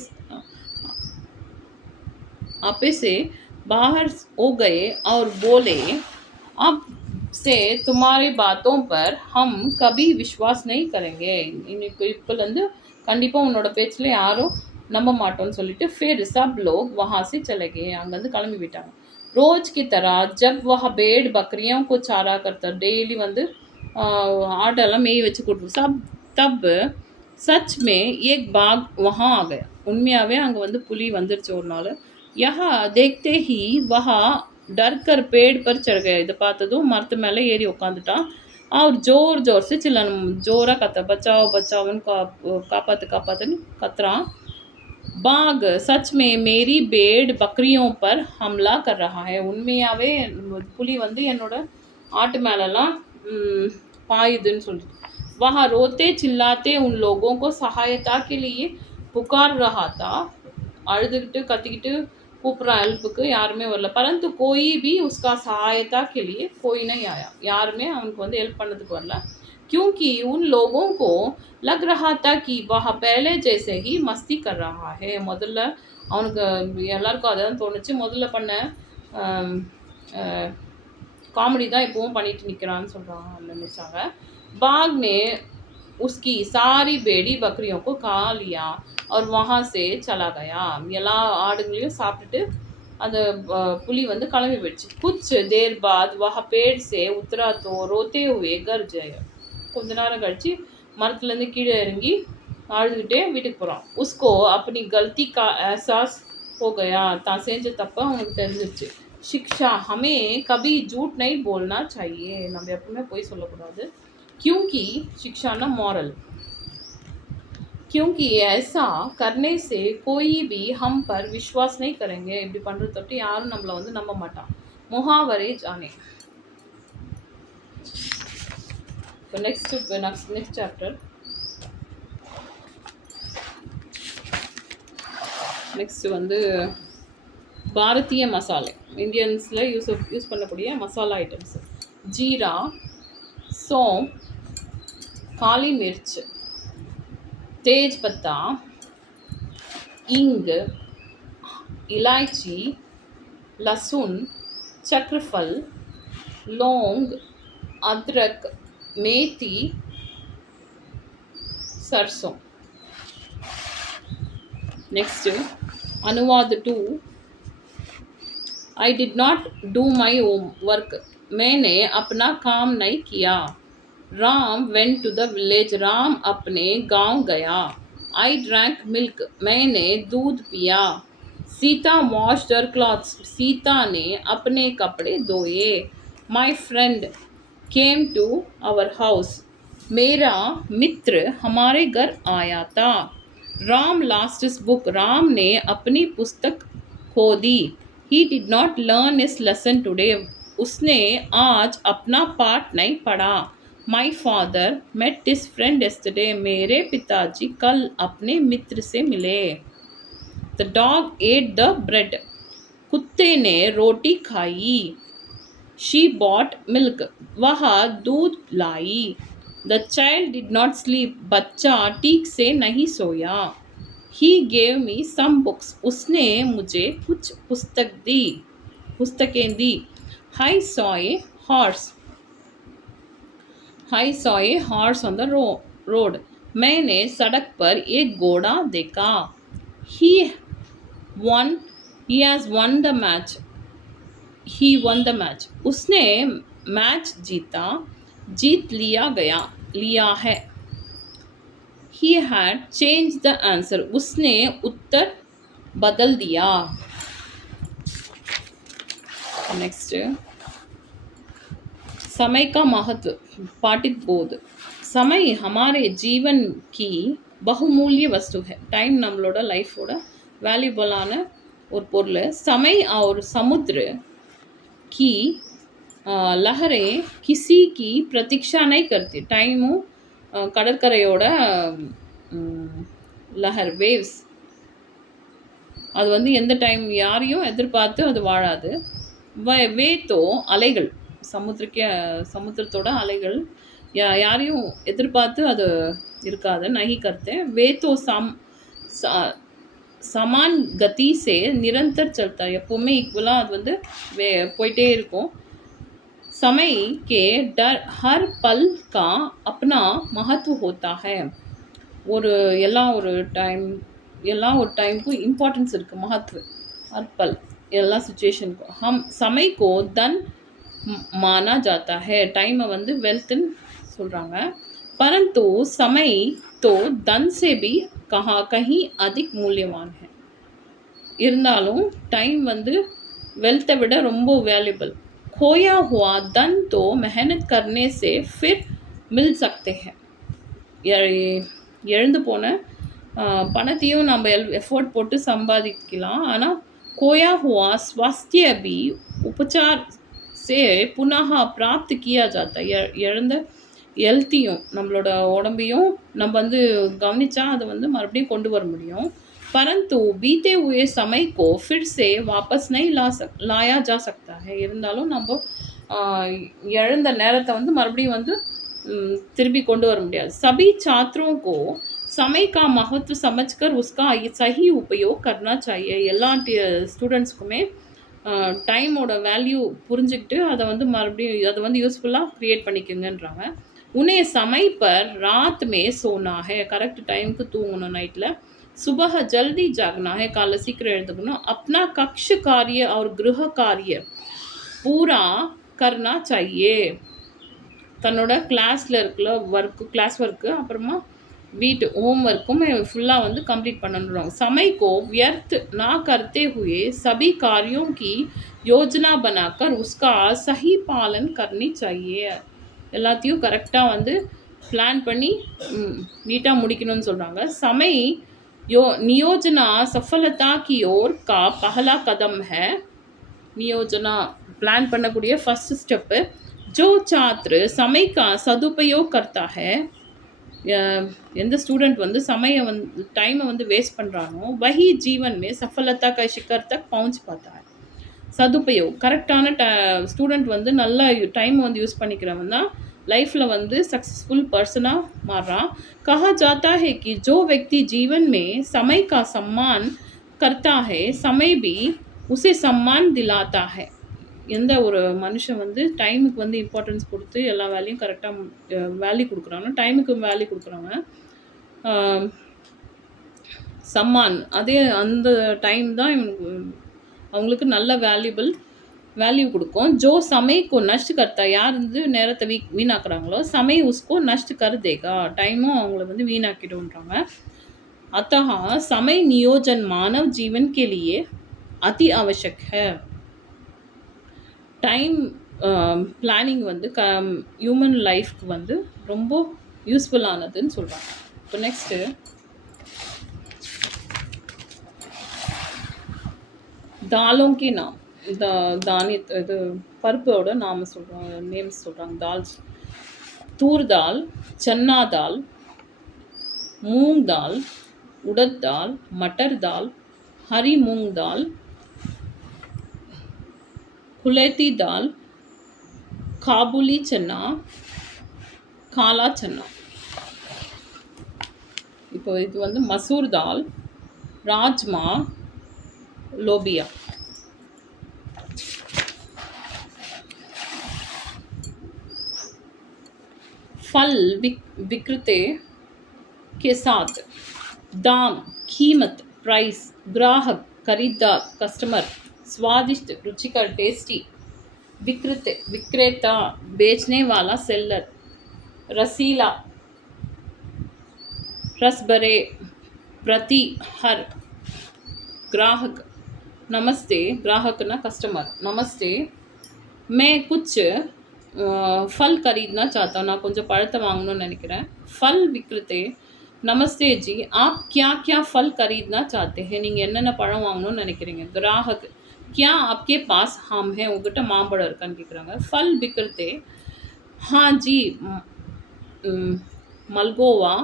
आपे से बाहर हो गए और बोले, अब से तुम्हारी बातों पर हम कभी विश्वास नहीं करेंगे. இப்போலேருந்து கண்டிப்பாக உன்னோட பேச்சில் யாரும் நம்ப மாட்டோம்னு சொல்லிட்டு फिर सब लोग वहाँ से चले गए. அங்கேருந்து கிளம்பி விட்டாங்க. रोज की तरह जब वह भेड़ बकरियों को चारा करता, डेली வந்து ஆட்டெல்லாம் மேய் வச்சு கொடுத்து सब तब सच में एक बाघ वहाँ आ गया. உண்மையாகவே அங்கே வந்து புலி வந்துருச்சு ஒரு நாள். यहाँ देखते ही वह डर कर पेड़ पर चढ़ गया. இதை பார்த்ததும் மரத்து மேலே ஏறி உட்காந்துட்டான். और जोर जोर से चिल्लाना, जोरा कता बचाओ बचाओன்னு காப்பாத்து காப்பாத்துன்னு கத்துறான். बाघ सच में मेरी भेड़ बकरियों पर हमला कर रहा है. உண்மையாகவே புலி வந்து என்னோட ஆட்டு மேலெல்லாம் பாயுதுன்னு சொல்லிட்டு. वह रोते चिल्लाते उन लोगों को सहायता के लिए पुकार रहा था. அழுதுகிட்டு கத்திக்கிட்டு கூப்பிட்றான் ஹெல்ப்புக்கு, யாருமே வரல. परंतु कोई भी उसका सहायता के लिए कोई नहीं आया. யாருமே அவனுக்கு வந்து ஹெல்ப் பண்ணதுக்கு வரல. क्योंकि उन लोगों को लग रहा था कि वह पहले जैसे ही मस्ती कर रहा है. முதல்ல அவனுக்கு எல்லாருக்கும் அதான் தோணுச்சு. முதல்ல பண்ண காமெடி தான் இப்போவும் பண்ணிட்டு நிற்கிறான்னு சொல்கிறாங்க நினச்சாங்க. बाघ ने उसकी सारी भेड़ी बकरियों को खा लिया और वहाँ से चला गया. எல்லா ஆடுங்களையும் சாப்பிட்டுட்டு அந்த புலி வந்து கிளம்பி போயிடுச்சு. कुछ देर बाद वह पेड़ से उतरा तो रोते हुए घर गया. கொஞ்ச நேரம் கழிச்சு மரத்துலேருந்து கீழே இறங்கி அழுதுகிட்டே வீட்டுக்கு போகிறான். उसको अपनी गलती का एहसास हो गया. தான் செஞ்ச தப்பை அவனுக்கு தெரிஞ்சிருச்சு. शिक्षा हमें कभी झूठ नहीं बोलना चाहिए. நம்ம எப்பவுமே பொய் சொல்லக்கூடாது. क्योंकि शिक्षा ना मॉरल, क्योंकि ऐसा करने से कोई भी हम पर विश्वास नहीं करेंगे. இப்படி பண்ணுறது தொட்டு யாரும் நம்மளை வந்து நம்ப மாட்டான். முஹாவரே ஜானே. இப்போ நெக்ஸ்ட் சாப்டர். நெக்ஸ்ட் வந்து பாரதிய மசாலை, இந்தியன்ஸில் யூஸ் பண்ணக்கூடிய மசாலா ஐட்டம்ஸ். ஜீரா, सौंफ, काली मिर्च, तेज पत्ता, हींग, इलायची, लहसुन, चक्रफल, लौंग, अदरक, मेथी, सरसों. नेक्स्ट अनुवाद 2. I did not do my homework. मैंने अपना काम नहीं किया. Ram went to the village. Ram अपने गांव गया. I drank milk. मैंने दूध पिया. Sita washed her clothes. Sita ने अपने कपड़े धोए. My friend came to our house. मेरा मित्र हमारे घर आया था. Ram lost his book. Ram ने अपनी पुस्तक खो दी. He did not learn his lesson today. उसने आज अपना पाठ नहीं पढ़ा. My father met his friend yesterday. मेरे पिताजी कल अपने मित्र से मिले. The dog ate the bread. कुत्ते ने रोटी खाई. She bought milk. वह दूध लाई. The child did not sleep. बच्चा ठीक से नहीं सोया. He gave me some books. उसने मुझे कुछ पुस्तकें दी. I saw a horse. I saw a horse on the road. मैंने सड़क पर एक घोड़ा देखा. He has won the match. He won the match. उसने मैच जीत लिया है. He had changed the answer. उसने उत्तर बदल दिया. नेक्स्ट समय का महत्व, पार्ट बोध. समय हमारे जीवन की बहुमूल्य वस्तु है. टाइम நம்மளோட லைஃபோட வேல்யூபிளான ஒரு பொருள். समय और समुद्र की லஹரேं किसी की प्रतीक्षा नहीं करती. டைமும் கடற்கரையோட லஹர் வேவ்ஸ் அது வந்து எந்த டைம் யாரையும் எதிர்பார்த்து அது வாழாது. வேத்தோ அலைகள் சமுத்திரத்தோட அலைகள் யாரையும் எதிர்பார்த்து அது இருக்காது. நஹி கர்த்தே வேத்தோ சமான் கதி சே நிரந்தர் चलता है. எப்பவுமே ஈக்குவலாக அது வந்து போயிட்டே இருக்கும். समय के हर पल का अपना महत्व होता है. ஒரு ஒரு டைமுக்கும் इम्पोर्टेंस இருக்குது. महत्व हर पल எல்லா सिचुएशनக்கும் हम समय को धन माना जाता है. டைமை வந்து வெல்த்ன்னு சொல்கிறாங்க. परंतु समय तो धन से भी कहीं अधिक मूल्यवान है. இருந்தாலும் டைம் வந்து வெல்த்தை விட ரொம்ப வேல்யூபிள். खोया हुआ धन तो मेहनत करने से फिर मिल सकते हैं. இழந்து போன பணத்தையும் நம்ம எஃபோர்ட் போட்டு சம்பாதிக்கலாம். ஆனால் खोया हुआ स्वास्थ्य भी उपचार से पुनः प्राप्त किया जाता है. இழந்த ஹெல்த்தையும் நம்மளோட உடம்பையும் நம்ம வந்து கவனித்தா அதை வந்து மறுபடியும் கொண்டு வர முடியும். परंतु बीते हुए समय को फिर से वापस नहीं लाया जा सकता है. இருந்தாலும் நம்ம இழந்த நேரத்தை வந்து மறுபடியும் வந்து திருப்பி கொண்டு வர முடியாது. सभी छात्रों को समय का महत्व समझकर उसका सही उपयोग करना चाहिए. எல்லா ஸ்டூடெண்ட்ஸ்க்குமே டைமோட வேல்யூ புரிஞ்சுக்கிட்டு அதை வந்து மறுபடியும் அதை வந்து யூஸ்ஃபுல்லாக க்ரியேட் பண்ணிக்கோங்கன்றாங்க. उन्हें समय पर रात में सोना है. கரெக்ட் டைமுக்கு தூங்கணும் நைட்டில். सुबह जल्दी जागना है. काला सीक्रेट எழுதுக்கணும். अपना कक्ष कार्य और गृह कार्य पूरा करना चाहिए. தன்னோட கிளாஸில் இருக்கிற கிளாஸ் ஒர்க்கு அப்புறமா வீட்டு ஹோம் ஒர்க்கும் ஃபுல்லாக வந்து கம்ப்ளீட் பண்ணணுறாங்க. समय को व्यर्थ ना करते हुए सभी कार्यों की योजना बनाकर उसका सही पालन करनी चाहिए. எல்லாத்தையும் கரெக்டாக வந்து பிளான் பண்ணி நீட்டாக முடிக்கணும்னு சொல்கிறாங்க. समय नियोजना सफलता की ओर का पहला कदम है. नियोजना प्लान பண்ணக்கூடிய फर्स्ट स्टेप. जो छात्र समय का सदुपयोग करता है. எந்த ஸ்டூடெண்ட் வந்து டைமை வந்து வேஸ்ட் பண்ணுறானோ वही जीवन में सफलता का शिखर तक पहुंच पाता है. சதுபயோக் கரெக்டான ஸ்டூடெண்ட் வந்து நல்ல டைமை வந்து யூஸ் பண்ணிக்கிறவன் தான் லைஃப்பில் வந்து सक्सेसफुल पर्सना मारा. कहा जाता है कि जो व्यक्ति जीवन में समय का सम्मान करता है समय भी उसे सम्मान दिलाता है. எந்த ஒரு மனுஷன் வந்து டைமுக்கு வந்து இம்பார்ட்டன்ஸ் கொடுத்து எல்லா வேலையும் கரெக்டாக வேல்யூ கொடுக்குறாங்க, டைமுக்கு வேல்யூ கொடுக்குறாங்க, சம்மான் அதே அந்த டைம் தான் அவங்களுக்கு நல்ல வேல்யூ கொடுக்கும். ஜோ சமயக்கோ நஷ்ட் கர்த்தா. யார் வந்து நேரத்தை வீணாக்குறாங்களோ சமயம் உஸ்கோ நஷ்ட் கர் தேகா. டைமும் அவங்கள வந்து வீணாக்கிடுன்றாங்க. अतः समय नियोजन मानव जीवन के लिए अति आवश्यक है. டைம் பிளானிங் வந்து ஹியூமன் லைஃப்க்கு வந்து ரொம்ப யூஸ்ஃபுல்லானதுன்னு சொல்கிறாங்க. இப்போ நெக்ஸ்ட்டு தாலும் கே நாம். இது பருப்போட நேம்ஸ் சொல்கிறாங்க. தால்ஸ் तूर दाल, चना दाल, मूंग दाल, उड़द दाल, मटर दाल, हरी मूंग दाल, कुलेती दाल, काबुली चना, काला चना. இப்போ இது வந்து மசூர் தால், ராஜ்மா, लोबिया. फल विक्रेता के साथ दाम, कीमत, प्राइस, ग्राहक, खरीदार, कस्टमर, स्वादिष्ट, रुचिकर, टेस्टी. विक्रेता बेचने वाला, सेलर, रसीला, रस भरे, प्रति, हर. ग्राहक नमस्ते. ग्राहक ना कस्टमर. नमस्ते, मैं कुछ फल खरीदना चाहता हूँ. நான் கொஞ்சம் பழத்தை வாங்கணும்னு நினைக்கிறேன். फल विक्रेता नमस्ते जी, आप क्या क्या फल खरीदना चाहते हैं. நீங்கள் என்னென்ன பழம் வாங்கணும்னு நினைக்கிறீங்க. ग्राहक क्या आपके पास आम है உங்ககிட்ட மாம்பழம் இருக்கான்னு கேட்குறாங்க. ஃபல் बिकते हाँ जी मलगोवा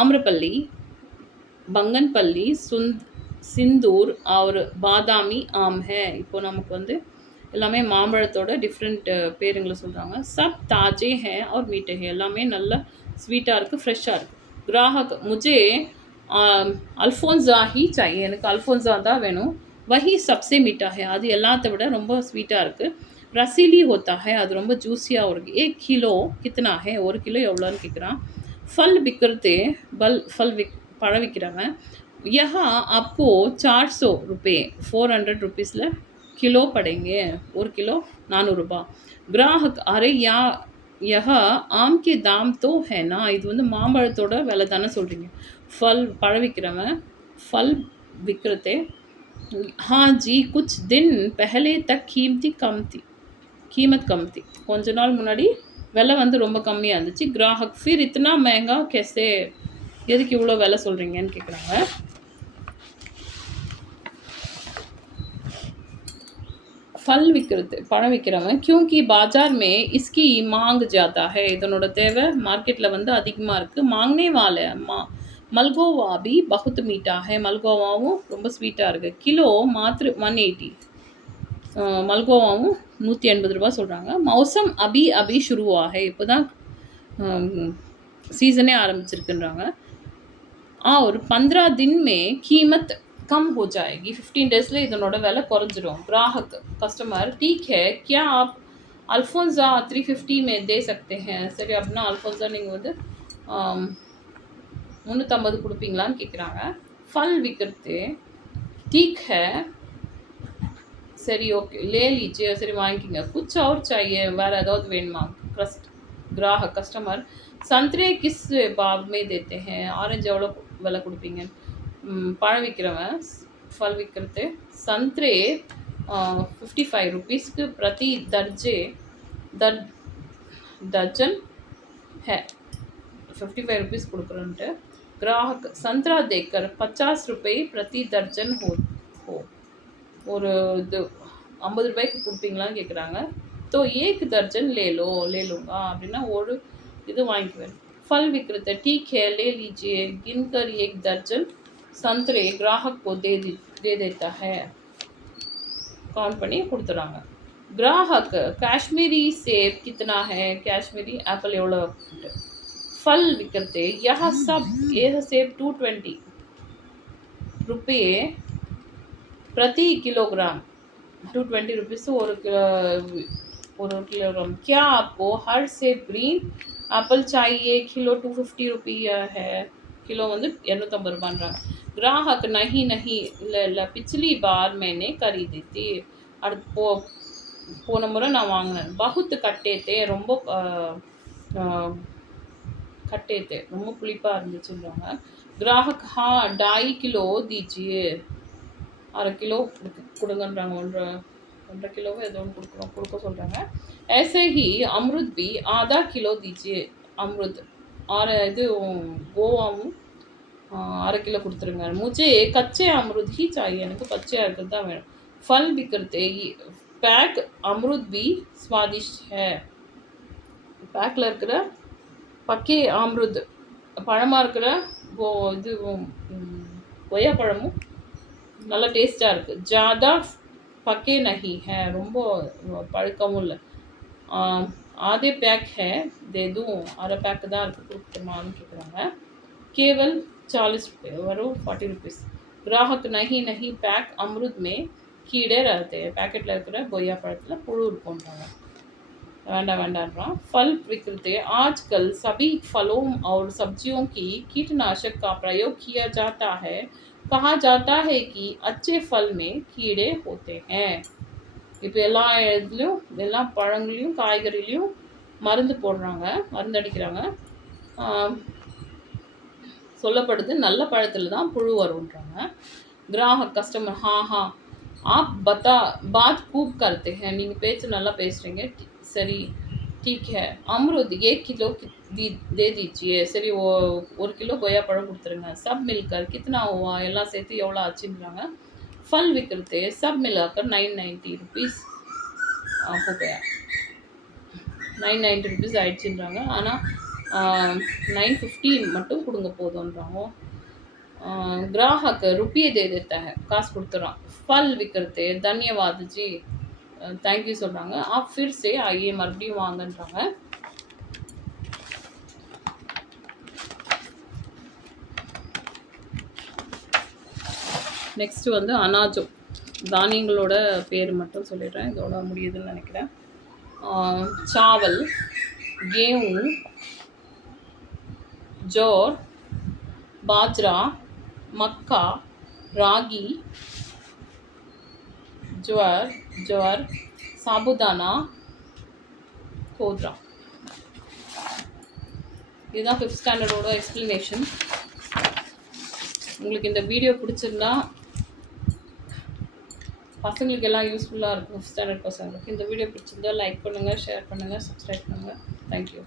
आम्रपल्ली பங்கன்பள்ளி சிந்தூர் और பாதாமி ஆம் है. இப்போ நமக்கு வந்து எல்லாமே மாம்பழத்தோட டிஃப்ரெண்ட் பேருங்களை சொல்கிறாங்க. சப் தாஜே हैं और मीठे हैं. எல்லாமே நல்லா ஸ்வீட்டாக இருக்குது, ஃப்ரெஷ்ஷாக இருக்குது. கிராஹக் मुझे அல்ஃபோன்ஸா ही चाहिए. எனக்கு அல்ஃபோன்ஸா தான் வேணும். वही सबसे मीठा है. அது எல்லாத்த விட ரொம்ப ஸ்வீட்டாக இருக்குது. रसीली होता है. அது ரொம்ப ஜூஸியாகவும் இருக்குது. 1 கிலோ कितना है. 1 கிலோ எவ்வளோன்னு கேட்குறான். फल बिकते फल பழம் விற்கிறவன். यहाँ आपको 400 रुपये 400 रुपीஸில் किलो पड़ेंगे. 1 किलो 400 ரூபா. ग्राहक अरे यह आम के दाम तो है ना. இது வந்து மாம்பழத்தோட விலை தானே சொல்கிறீங்க. फल பழம் விற்கிறவன். फल बिकते हाँ जी कुछ दिन पहले तक कीमत कम थी. கொஞ்ச நாள் முன்னாடி விலை வந்து ரொம்ப கம்மியாக இருந்துச்சு. கிராஹக் फिर इतना महंगा कैसे. எதுக்கு இவ்வளோ விலை சொல்கிறீங்கன்னு கேட்குறாங்க. फल விற்கிறது பழம் விற்கிறவன். क्योंकि बाजार में इसकी मांग ज़्यादा है. இதனோட தேவை மார்க்கெட்டில் வந்து அதிகமாக இருக்குது. मांगने वाले मलगोवा भी बहुत मीठा है. மல்கோவாவும் ரொம்ப ஸ்வீட்டாக இருக்குது. கிலோ மாத்திர 180. மல்கோவாவும் 180 ரூபா சொல்கிறாங்க. मौसम अभी अभी शुरू हुआ है. இப்போ தான் சீசனே ஆரம்பிச்சிருக்குன்றாங்க. और 15 दिन में कीमत कम हो जाएगी. 15 डेज़ில் இதனோட விலை குறைஞ்சிரும். ग्राहक कस्टमर ठीक है क्या आप अल्फोंसा 350 में दे सकते हैं. சரி அப்படின்னா அல்ஃபோன்ஸா நீங்கள் வந்து 350 கொடுப்பீங்களான்னு கேட்குறாங்க. फल बिकते ठीक है சரி ஓகே ले लीजिए. சரி வாங்கிக்கிங்க. कुछ और चाहिए. வேறு ஏதாவது வேணுமா. ग्राहक कस्टमर संतरे किस भाव में देते हैं. ஆரஞ்சு எவ்வளோ விலை கொடுப்பீங்க. பழம் விற்கிறவன். फल बिकते संतरे 55 रुपीज़ प्रति दर्जन है. 55 रुपीज़ கொடுக்குறோன்ட்டு. ग्राहक संतरा देकर 50 रुपये प्रति दर्जन हो. ஒரு இது 50 ரூபாய்க்கு கொடுப்பீங்களான்னு கேட்குறாங்க. तो 1 दर्जन ले लूँगा அப்படின்னா ஒரு இது வாங்கிக்குவேன். फल विक्रेता ठीक है ले लीजिए. गिनकर 1 दर्जन संतरे ग्राहक को दे देता है. काउंट பண்ணி கொடுத்துறாங்க. ग्राहक काश्मीरी सेब कितना है. काश्मीरी एप्पल எவ்வளோ. फल विक्रेते यह सेब 220 रुपये प्रति किलोग्राम. 220 रुपीज़ ஒரு किलोग्राम. क्या आपको हर सेब ग्रीन एप्पल चाहिए. किलो 250 रुपये है. किलो வந்து 250 ரூபான்றாங்க. ग्राहक नहीं இல்லை पिछली बार मैंने खरीदी थी. அடுத்து போன முறை நான் வாங்கினேன். बहुत खट्टे थे. ரொம்ப खट्टे थे. ரொம்ப புளிப்பாக இருந்துச்சுன்றாங்க. ग्राहक हाँ 2.5 किलो दीजिए. 1/2 கிலோ கொடுங்கன்றாங்க. 1.5 கிலோவோ ஏதோ ஒன்று கொடுக்க சொல்கிறாங்க. ऐसे ही अमरुद भी आधा किलो दीजिए. अमरुद இது கோவாவும் 1/2 கிலோ கொடுத்துருங்க. मुझे कच्चे अमरुद ही चाहिए. எனக்கு பச்சையாக இருக்கிறது தான் வேணும். फल बिकते पैक अमरुद भी स्वादिष्ट है. பேக்கில் இருக்கிற பக்கே அம்ருத் பழமாக இருக்கிற இது கொய்யா பழமும் நல்லா டேஸ்ட்டாக இருக்குது. ज़्यादा पके नहीं है. ரொம்ப பழுக்கவும் இல்லை. आधे पैक है दे दूँ. 1/2 पैक தான் இருக்குது கொடுத்துமான்னு கேட்குறாங்க. केवल 40 रुपये वரும் 40 रुपीज़. ग्राहक नहीं पैक अमरुद में कीड़े रहते हैं. पैकेटिல் இருக்கிற கொய்யா பழத்தில் புழு இருக்கும்ன்றாங்க. வேண்டான்றான். फल विक्रेते आजकल सभी फलों और सब्जियों की कीटनाशक का प्रयोग किया जाता है. कहा जाता है कि अच्छे फल में कीड़े होते हैं. இப்போ எல்லா இதுலேயும் எல்லா பழங்களையும் காய்கறிலையும் மருந்து போடுறாங்க, மருந்து அடிக்கிறாங்க. சொல்லப்படுது நல்ல பழத்தில் தான் புழு வரும்ன்றாங்க. ग्राहक कस्टमर हाँ आप बात खूब करते हैं. நீங்கள் பேச்சு நல்லா பேசுகிறீங்க. சரி ठीक है अमरुद 1 किलो दे दीजिए. சரி 1 கிலோ கொய்யா பழம் கொடுத்துருங்க. सब मिलकर कितना हुआ. எல்லாம் சேர்த்து எவ்வளோ ஆச்சுன்றாங்க. फल विक्रते सब मिलाकर 990 रुपीस हो गया. 990 रुपीस ஆயிடுச்சுன்றாங்க. ஆனால் 950 மட்டும் கொடுங்க போதுன்றாங்க. ग्राहक रुपये दे देता है, காசு கொடுத்துட்றான். फल विक्रते धन्यवाद जी, தேங்க்யூ சொல்கிறாங்க. आप फिर से आइए, மறுபடியும் வாங்கன்றாங்க. நெக்ஸ்ட் வந்து அனாஜோ, தானியங்களோட பேர் மட்டும் சொல்லிடுறேன், இதோட முடியுதுன்னு நினைக்கிறேன். चावल, गेहूँ, जौर, बाजरा, मक्का, रागी, ज्वार, साबुदाना, कोदरा. இதுதான் 5th ஸ்டாண்டர்டோட எக்ஸ்ப்ளனேஷன். உங்களுக்கு இந்த வீடியோ பிடிச்சிருந்தா பசங்களுக்கு எல்லாம் யூஸ்ஃபுல்லாக இருக்கும். 5th ஸ்டாண்டர்ட் பசங்களுக்கு இந்த வீடியோ பிடிச்சிருந்தா லைக் பண்ணுங்கள், ஷேர் பண்ணுங்கள், சப்ஸ்கிரைப் பண்ணுங்கள். தேங்க்யூ.